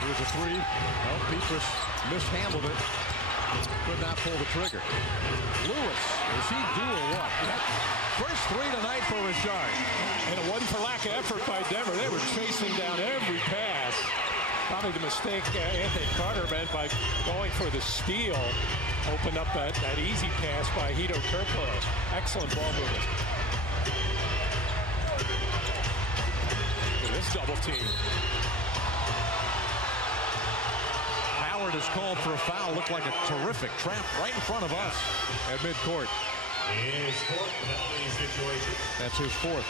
Here's a 3. Well, Petrus mishandled it. Could not pull the trigger. Lewis, is he due or what? First 3 tonight for Richard. And it wasn't for lack of effort by Denver. They were chasing down every pass. Probably the mistake Anthony Carter made by going for the steal. Opened up that easy pass by Hedo Turkoglu. Excellent ball movement. This double team. Howard is called for a foul. Looked like a terrific trap right in front of us at midcourt. His 4th penalty situation. That's his 4th.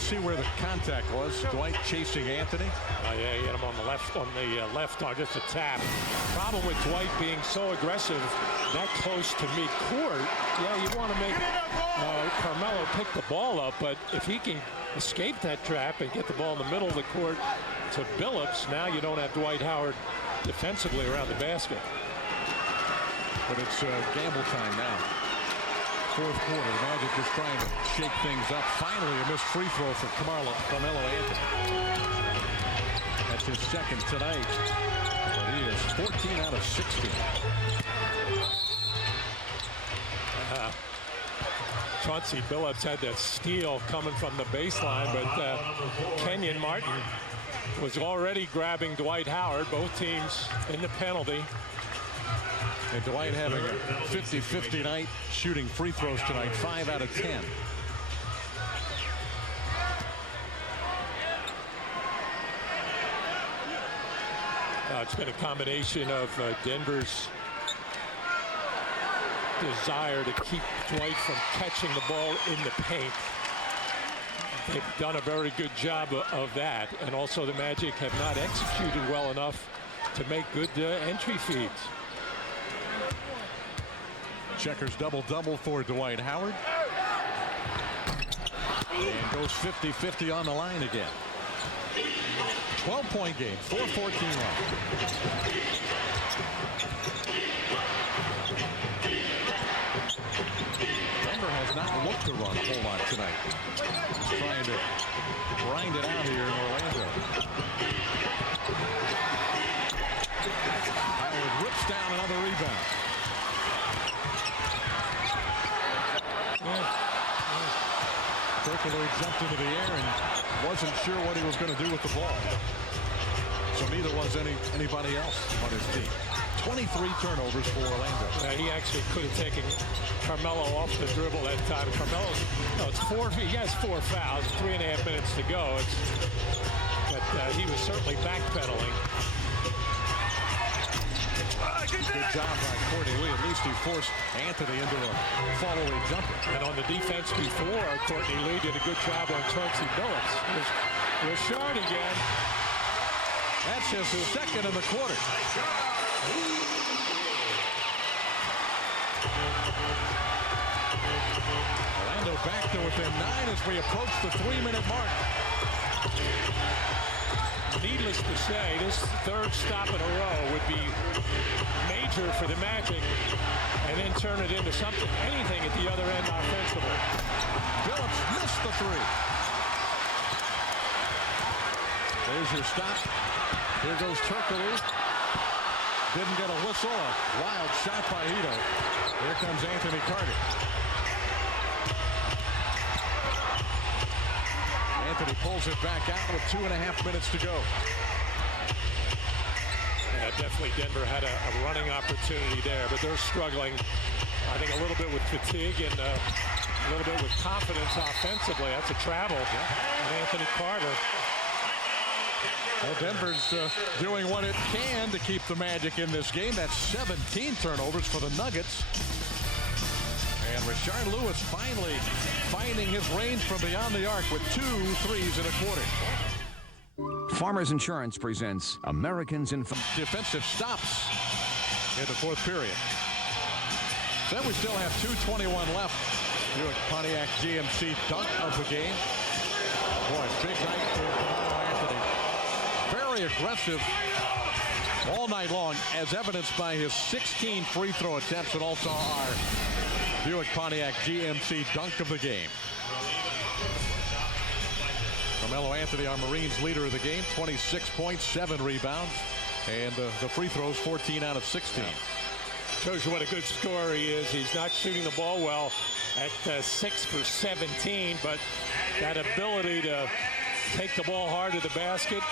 Let's see where the contact was. Dwight chasing Anthony. Yeah, he hit him on the left on just a tap. Problem with Dwight being so aggressive that close to mid-court, yeah, you want to make Carmelo pick the ball up, but if he can escape that trap and get the ball in the middle of the court to Billups, now you don't have Dwight Howard defensively around the basket. But it's gamble time now. Fourth quarter, the Magic is trying to shake things up. Finally, a missed free throw for Carmelo Anthony. That's his second tonight. But he is 14 out of 16. Chauncey Billups had that steal coming from the baseline, but Kenyon Martin was already grabbing Dwight Howard. Both teams in the penalty. And Dwight having a 50-50 night, shooting free throws tonight, 5 out of 10. It's been a combination of Denver's desire to keep Dwight from catching the ball in the paint. They've done a very good job of that, and also the Magic have not executed well enough to make good entry feeds. Checkers double-double for Dwight Howard. And goes 50-50 on the line again. 12-point game, 4:14 left. Denver has not looked to run a whole lot tonight. He's trying to grind it out here in Orlando. Howard rips down another rebound. Turkoglu jumped into the air and wasn't sure what he was going to do with the ball. So neither was anybody else on his team. 23 turnovers for Orlando. He actually could have taken Carmelo off the dribble that time. Carmelo, he has 4 fouls, 3.5 minutes to go. But he was certainly backpedaling. Good job by Courtney Lee. At least he forced Anthony into a fall-away jumper. And on the defense before, Courtney Lee did a good job on Chauncey Billups. Richard again. That's his second in the quarter. Orlando back to within 9 as we approach the 3-minute mark. Needless to say, this third stop in a row would be major for the Magic, and then turn it into anything at the other end offensively. Billups missed the 3. There's your stop. Here goes Turkoglu. Didn't get a whistle. A wild shot by Ito. Here comes Anthony Carter. Anthony pulls it back out with 2.5 minutes to go. Yeah, definitely Denver had a running opportunity there, but they're struggling, I think, a little bit with fatigue and a little bit with confidence offensively. That's a travel. And Anthony Carter. Well, Denver's doing what it can to keep the Magic in this game. That's 17 turnovers for the Nuggets. And Rashard Lewis finally finding his range from beyond the arc with 2 threes in a quarter. Farmers Insurance presents Americans in defensive stops in the fourth period. Then we still have 2:21 left. Buick Pontiac GMC dunk of the game. Boy, big night for Anthony. Very aggressive all night long, as evidenced by his 16 free throw attempts, and also our Buick Pontiac GMC dunk of the game. Carmelo Anthony, our Marines leader of the game, 26 points, 7 rebounds, and the free throws 14 out of 16. Shows you what a good scorer he is. He's not shooting the ball well at 6 for 17, but that ability to take the ball hard to the basket,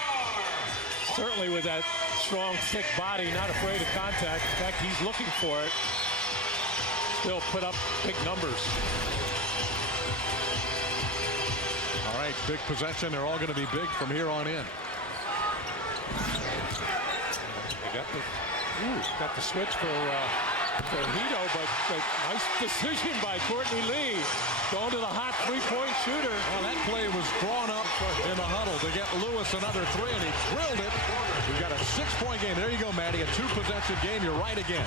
certainly with that strong, thick body, not afraid of contact. In fact, he's looking for it. Still put up big numbers. All right, big possession. They're all going to be big from here on in. They got the switch for for Hedo, but nice decision by Courtney Lee. Going to the hot three-point shooter. Well, that play was drawn up in the huddle to get Lewis another three, and he drilled it. We've got a 6-point game. There you go, Maddie. A 2-possession game. You're right again.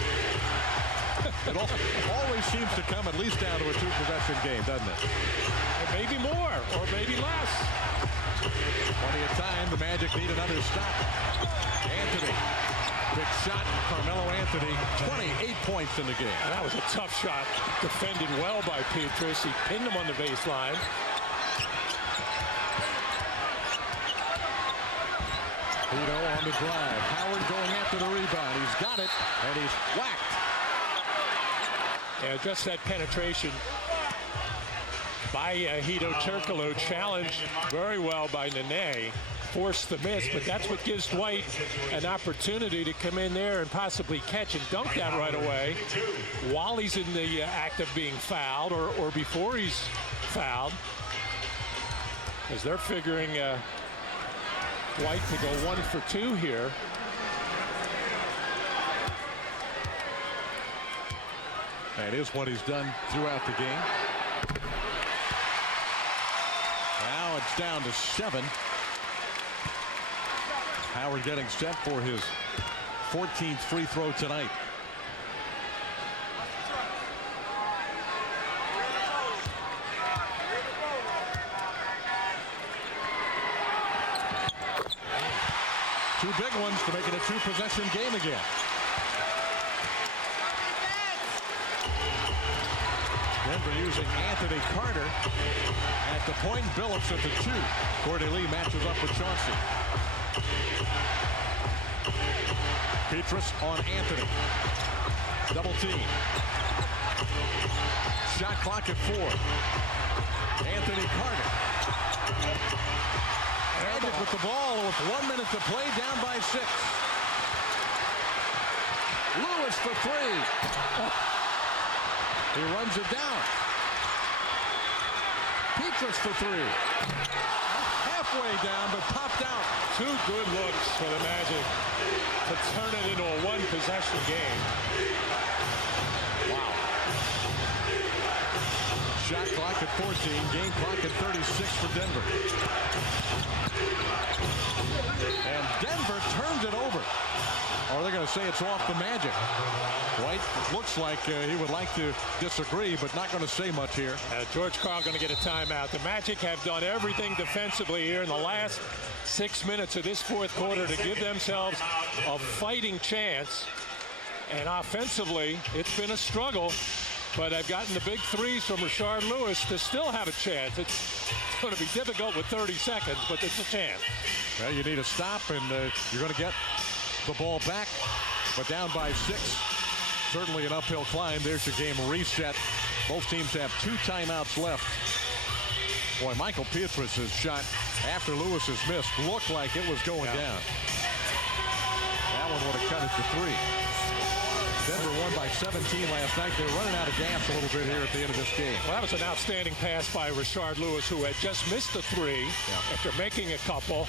It always seems to come at least down to a 2-possession game, doesn't it? And maybe more, or maybe less. Plenty of time. The Magic need another stop. Anthony. Big shot. Carmelo Anthony. 28 points in the game. And that was a tough shot. Defended well by Petrus. He pinned him on the baseline. Hedo on the drive. Howard going after the rebound. He's got it, and he's whacked. Yeah, just that penetration by Hedo Turkoglu, challenged very well by Nene, forced the miss, but that's what gives Dwight an opportunity to come in there and possibly catch and dunk that right away while he's in the act of being fouled or before he's fouled, as they're figuring Dwight to go 1 for 2 here. That is what he's done throughout the game. Now it's down to 7. Howard getting set for his 14th free throw tonight. Two big ones to make it a 2-possession game again. Denver using Anthony Carter at the point. Billups at the 2. Courtney Lee matches up with Chauncey. Petrus on Anthony. Double team. Shot clock at 4. Anthony Carter. Magic with the ball with 1 minute to play, down by 6. Lewis for 3. He runs it down. Petrus for 3. Halfway down, but popped out. 2 good looks for the Magic to turn it into a 1-possession game. Wow. Shot clock at 14, game clock at 36 for Denver. And Denver turns it over. Or they're going to say it's off the Magic. White looks like he would like to disagree, but not going to say much here. George Karl going to get a timeout. The Magic have done everything defensively here in the last 6 minutes of this fourth quarter to give themselves a fighting chance. And offensively, it's been a struggle, but I've gotten the big threes from Rashard Lewis to still have a chance. It's going to be difficult with 30 seconds, but it's a chance. Well, you need a stop, and you're going to get the ball back, but down by 6. Certainly an uphill climb. There's your game reset. Both teams have 2 timeouts left. Boy, Michael Petrus' shot after Lewis's miss looked like it was going down. That one would have cut it to 3. Denver won by 17 last night. They're running out of gas a little bit here at the end of this game. Well, that was an outstanding pass by Rashard Lewis, who had just missed the 3 after making a couple.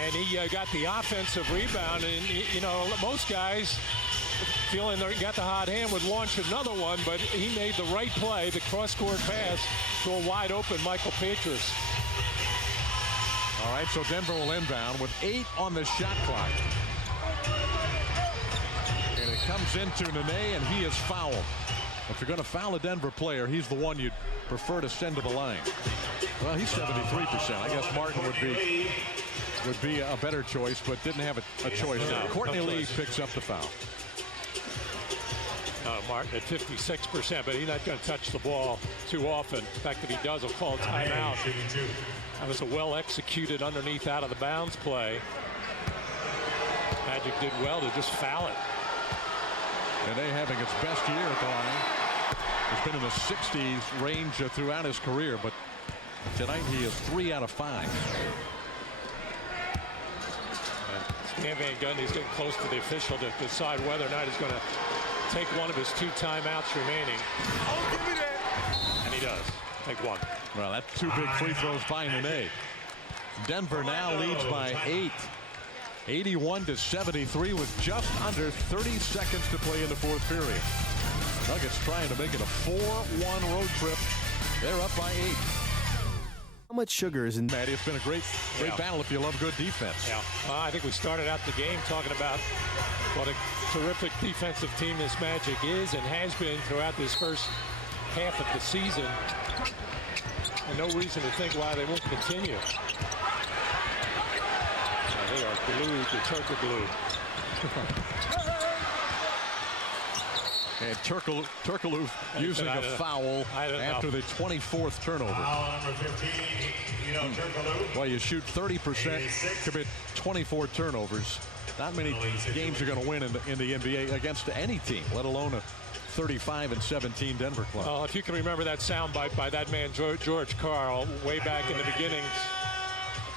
And he got the offensive rebound. And, you know, most guys feeling they got the hot hand would launch another one, but he made the right play, the cross-court pass to a wide-open Michael Petrus. All right, so Denver will inbound with 8 on the shot clock. And it comes into Nene, and he is fouled. If you're going to foul a Denver player, he's the one you'd prefer to send to the line. Well, he's 73%. I guess Martin would be a better choice, but didn't have a choice. No, Courtney Lee picks up the foul. Martin at 56%, but he's not going to touch the ball too often. The fact that he does, will call timeout. That was a well-executed underneath out of the bounds play. Magic did well to just foul it. Nene having its best year at the line. He's been in the 60s range throughout his career, but tonight he is 3 out of 5. Stan Van Gundy's getting close to the official to decide whether or not he's going to take one of his 2 timeouts remaining. Oh, give me that. And he does. Take 1. Well, that's 2 big free throws by Nene. Denver now leads by 8. 81-73 with just under 30 seconds to play in the fourth period. Nuggets trying to make it a 4-1 road trip. They're up by 8. How much sugar is in Matty? It's been a great battle if you love good defense. Yeah, I think we started out the game talking about what a terrific defensive team this Magic is and has been throughout this first half of the season. And no reason to think why they won't continue. They are glued to Turkoglu glue. And Turkoglu using a foul after the 24th turnover. Foul number 15, Turkoglu. Well, you shoot 30%, commit 24 turnovers. Not many games you're going to win in the NBA against any team, let alone a 35-17 Denver club. Well, if you can remember that soundbite by that man George Karl way back in the beginning,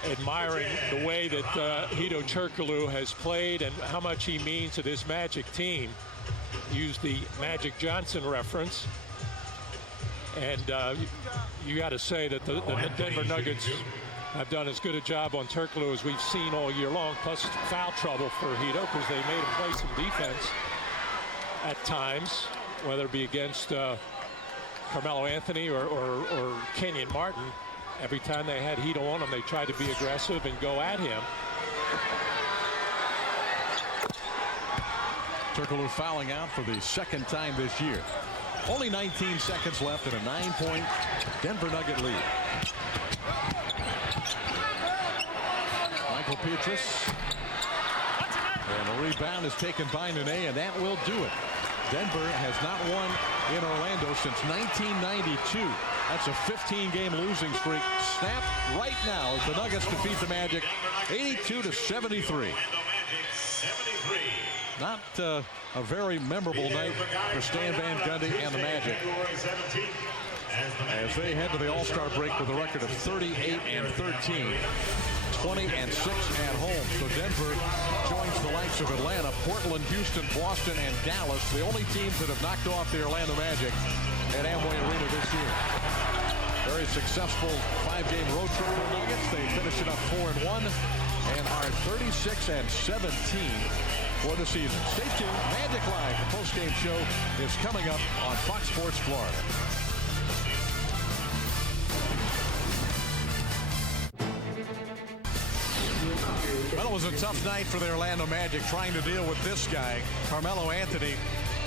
admiring the way that Hedo Turkoglu has played and how much he means to this Magic team. Used the Magic Johnson reference, and you got to say that the Denver Nuggets have done as good a job on Turkoglu as we've seen all year long, plus foul trouble for Hedo because they made him play some defense at times, whether it be against Carmelo Anthony or Kenyon Martin. Every time they had Hedo on them, they tried to be aggressive and go at him. Turkoglu fouling out for the second time this year. Only 19 seconds left in a 9-point Denver Nugget lead. Michael Pietrus. And the rebound is taken by Nene, and that will do it. Denver has not won in Orlando since 1992. That's a 15-game losing streak snapped right now as the Nuggets defeat the Magic 82-73. Not a very memorable night for Stan Van Gundy and the Magic as they head to the All-Star break with a record of 38-13, 20-6 at home. So Denver joins the likes of Atlanta, Portland, Houston, Boston, and Dallas, the only teams that have knocked off the Orlando Magic at Amway Arena this year. Very successful 5-game road trip for the Nuggets. They finish it up 4-1 and are 36-17 for the season. Stay tuned. Magic Live, the post-game show, is coming up on Fox Sports Florida. Well, it was a tough night for the Orlando Magic trying to deal with this guy, Carmelo Anthony.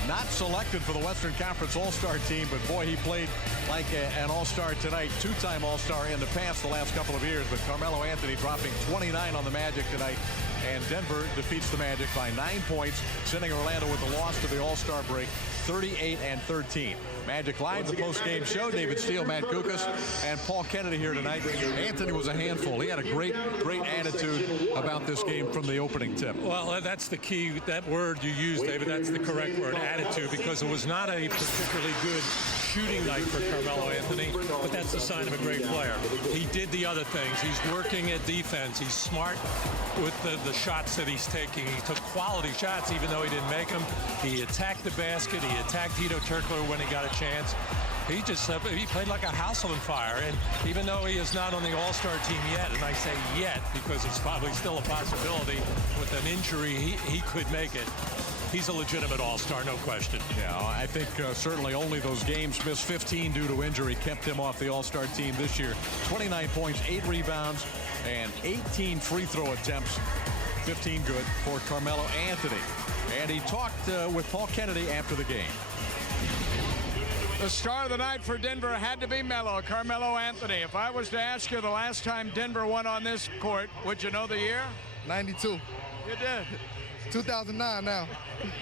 Not selected for the Western Conference All-Star team, but boy, he played like an All-Star tonight. Two-time All-Star in the past the last couple of years, but Carmelo Anthony dropping 29 on the Magic tonight. And Denver defeats the Magic by 9 points, sending Orlando with the loss to the All-Star break, 38-13. Magic Live, the post-game show. David Steele, Matt Kukas, and Paul Kennedy here tonight. Anthony was a handful. He had a great attitude about this game from the opening tip. Well, that's the key. That word you used, David, that's the correct word, attitude, because it was not a particularly good shooting night for Carmelo Anthony, but that's the sign of a great player. He did the other things. He's working at defense. He's smart with the shots that he's taking. He took quality shots even though he didn't make them. He attacked the basket. He attacked Hedo Turkoglu when he got a chance. He just he played like a house on fire, and even though he is not on the All-Star team yet, and I say yet because it's probably still a possibility with an injury he could make it, he's a legitimate All-Star, no question. Yeah, I think certainly only those games missed 15 due to injury kept him off the All-Star team this year. 29 points, 8 rebounds, and 18 free throw attempts. 15 good for Carmelo Anthony. And he talked with Paul Kennedy after the game. The star of the night for Denver had to be Carmelo Anthony. If I was to ask you the last time Denver won on this court, would you know the year? 92. You did. 2009 now.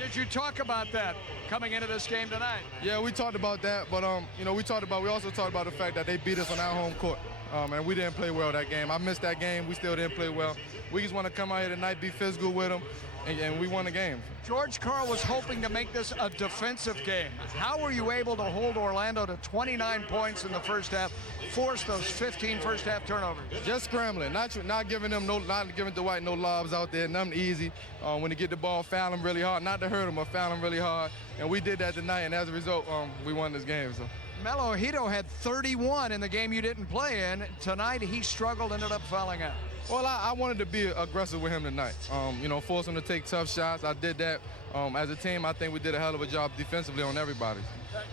Did you talk about that coming into this game tonight? Yeah, we talked about that, but we also talked about the fact that they beat us on our home court. And we didn't play well that game. I missed that game. We still didn't play well. We just want to come out here tonight, be physical with them, and we won the game. George Karl was hoping to make this a defensive game. How were you able to hold Orlando to 29 points in the first half, force those 15 first half turnovers? Just scrambling, not giving Dwight no lobs out there, nothing easy. When they get the ball, foul them really hard, not to hurt them, but foul them really hard. And we did that tonight, and as a result, we won this game. So. Melo Hito had 31 in the game you didn't play in. Tonight he struggled, ended up fouling out. Well, I wanted to be aggressive with him tonight. You know, force him to take tough shots. I did that. As a team, I think we did a hell of a job defensively on everybody.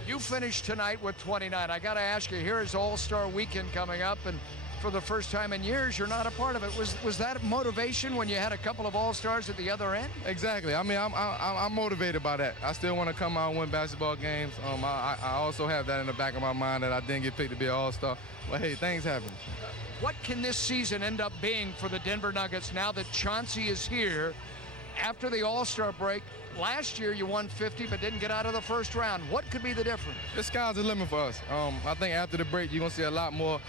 You finished tonight with 29. I got to ask you, here is All-Star Weekend coming up, and for the first time in years, you're not a part of it. Was that motivation when you had a couple of All-Stars at the other end? Exactly. I mean, I'm motivated by that. I still want to come out and win basketball games. I also have that in the back of my mind that I didn't get picked to be an All-Star. But, hey, things happen. What can this season end up being for the Denver Nuggets now that Chauncey is here after the All-Star break? Last year you won 50 but didn't get out of the first round. What could be the difference? The sky's the limit for us. I think after the break you're going to see a lot more,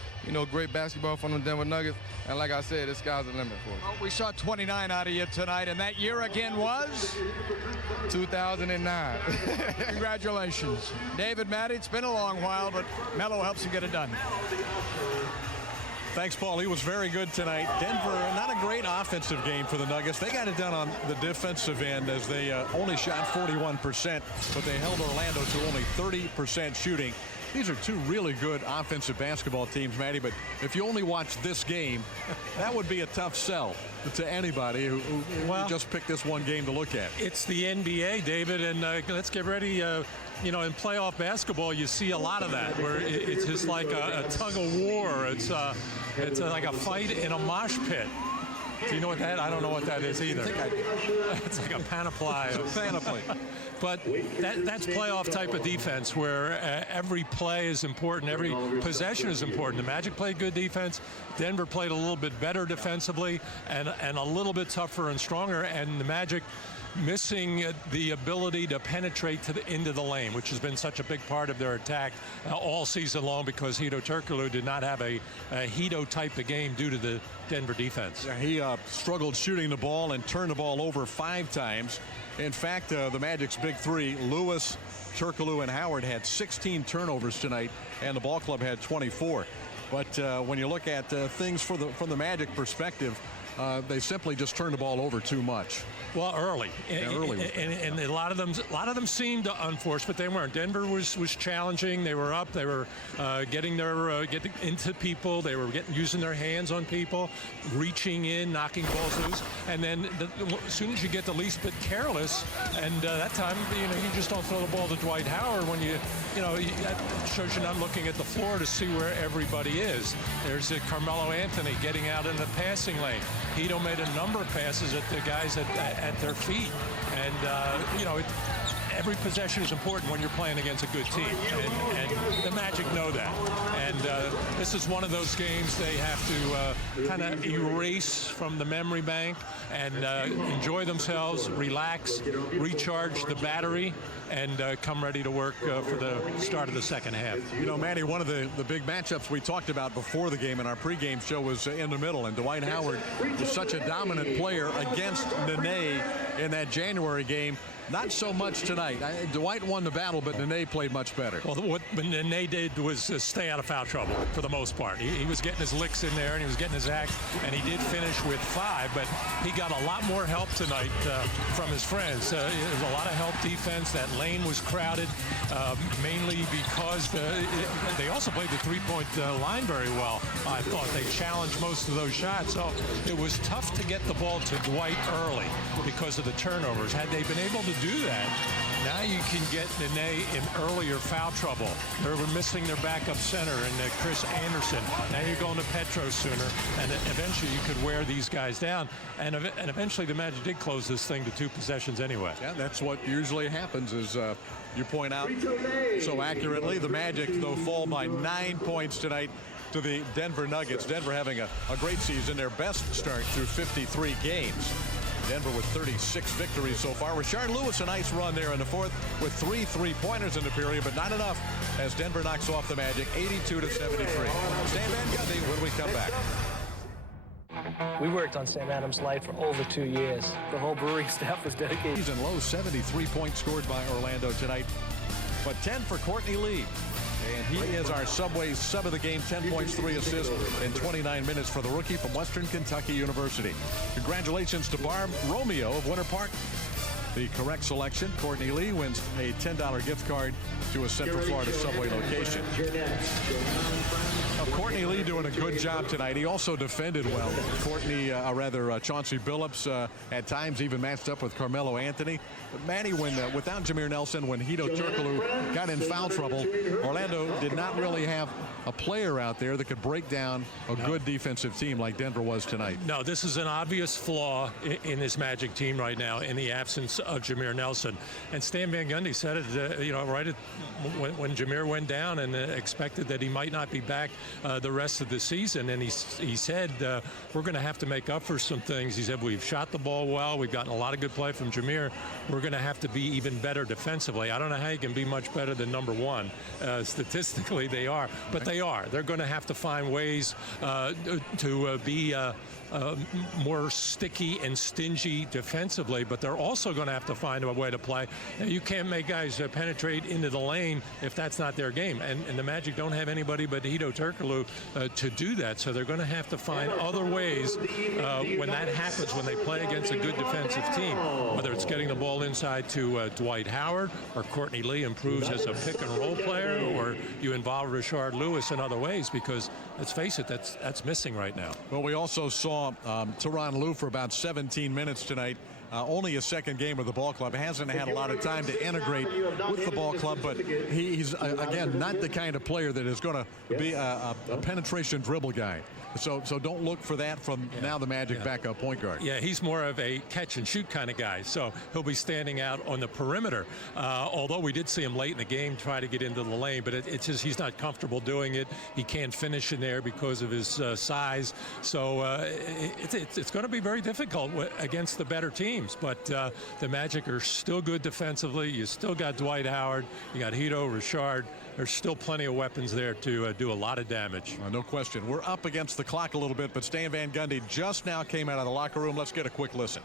great basketball from the Denver Nuggets. And like I said, the sky's the limit for us. Well, we saw 29 out of you tonight, and that year again was? 2009. Congratulations. David Matty, it's been a long while, but Melo helps him get it done. Thanks, Paul. He was very good tonight. Denver, not a great offensive game for the Nuggets. They got it done on the defensive end as they only shot 41%, but they held Orlando to only 30% shooting. These are two really good offensive basketball teams, Matty, but if you only watch this game, that would be a tough sell to anybody who just picked this one game to look at. It's the NBA, David, and let's get ready. In playoff basketball, you see a lot of that, where it's just like a tug of war. It's like a fight in a mosh pit. Do you know what that? I don't know what that is either. It's like a panoply. It's a panoply. But that's playoff type of defense where every play is important. Every possession is important. The Magic played good defense. Denver played a little bit better defensively and a little bit tougher and stronger. And the Magic missing the ability to penetrate into the lane, which has been such a big part of their attack all season long, because Hedo Turkoglu did not have a Hedo type of game due to the Denver defense. Yeah, he struggled shooting the ball and turned the ball over 5 times. In fact, the Magic's big three, Lewis, Turkoglu, and Howard, had 16 turnovers tonight, and the ball club had 24. But when you look at things from the Magic perspective, they simply just turned the ball over too much. Well, early. Yeah, early. And a lot of them seemed unforced, but they weren't. Denver was challenging. They were up. They were getting into people. They were using their hands on people, reaching in, knocking balls loose. And then as soon as you get the least bit careless, and that time, you just don't throw the ball to Dwight Howard when that shows you're not looking at the floor to see where everybody is. There's Carmelo Anthony getting out in the passing lane. Hedo made a number of passes at the guys at their feet, and every possession is important when you're playing against a good team, and the Magic know that. And this is one of those games they have to kind of erase from the memory bank and enjoy themselves, relax, recharge the battery, and come ready to work for the start of the second half. Manny, one of the big matchups we talked about before the game in our pregame show was in the middle, and Dwight Howard was such a dominant player against Nene in that January game. Not so much tonight. Dwight won the battle, but Nene played much better. Well, what Nene did was stay out of foul trouble for the most part. He was getting his licks in there, and he was getting his act, and he did finish with 5, but he got a lot more help tonight from his friends. There was a lot of help defense. That lane was crowded, mainly because they also played the three-point line very well. I thought they challenged most of those shots, so it was tough to get the ball to Dwight early because of the turnovers. Had they been able to do that, now you can get Nene in earlier foul trouble. They were missing their backup center and Chris Anderson. Now you're going to Petro sooner, and eventually you could wear these guys down. And eventually the Magic did close this thing to 2 possessions anyway. Yeah, that's what usually happens, is you point out so accurately. The Magic, though, fall by 9 points tonight to the Denver Nuggets. Denver having a great season, their best start through 53 games. Denver with 36 victories so far. Rashard Lewis, a nice run there in the fourth with 3 3-pointers in the period, but not enough as Denver knocks off the Magic 82-73. Stan Van Gundy when we come back. We worked on Sam Adams' life for over 2 years. The whole brewing staff was dedicated. Season low, 73 points scored by Orlando tonight, but 10 for Courtney Lee. And he is our Subway sub of the game, 10 points, 3 assists in 29 minutes for the rookie from Western Kentucky University. Congratulations to Barb Romeo of Winter Park. the correct selection. Courtney Lee wins a $10 gift card to a Central Florida Subway location. Courtney Lee doing a good job tonight. He also defended well. Chauncey Billups at times even matched up with Carmelo Anthony. But Maddie, without Jameer Nelson, when Hedo Turkoglu got in foul trouble, Orlando did not really have a player out there that could break down a good defensive team like Denver was tonight. No, this is an obvious flaw in this Magic team right now in the absence of Jameer Nelson. And Stan Van Gundy said it, right when Jameer went down and expected that he might not be back the rest of the season. And he said, we're going to have to make up for some things. He said, we've shot the ball well. We've gotten a lot of good play from Jameer. We're going to have to be even better defensively. I don't know how you can be much better than number one. Statistically, they are. But they are. They're going to have to find ways to be more sticky and stingy defensively, but they're also going to have to find a way to play. Now, you can't make guys penetrate into the lane if that's not their game. And the Magic don't have anybody but Hedo Turkoglu to do that. So they're going to have to find other ways when that happens, when they play against a good defensive team, whether it's getting the ball inside to Dwight Howard or Courtney Lee improves as a pick and roll player, or you involve Rashard Lewis in other ways, because let's face it, that's missing right now. Well, we also saw Tyronn Lue for about 17 minutes tonight. Only a second game with the ball club. Hasn't had a lot of time to integrate with the ball club, but he's, again, not the kind of player that is going to be a penetration dribble guy. So don't look for that from now the Magic backup point guard. Yeah, he's more of a catch and shoot kind of guy. So he'll be standing out on the perimeter. Although we did see him late in the game try to get into the lane, but it's just he's not comfortable doing it. He can't finish in there because of his size. So it's going to be very difficult against the better teams. But the Magic are still good defensively. You still got Dwight Howard. You got Hedo, Rashard. There's still plenty of weapons there to do a lot of damage. No question. We're up against the clock a little bit, but Stan Van Gundy just now came out of the locker room. Let's get a quick listen.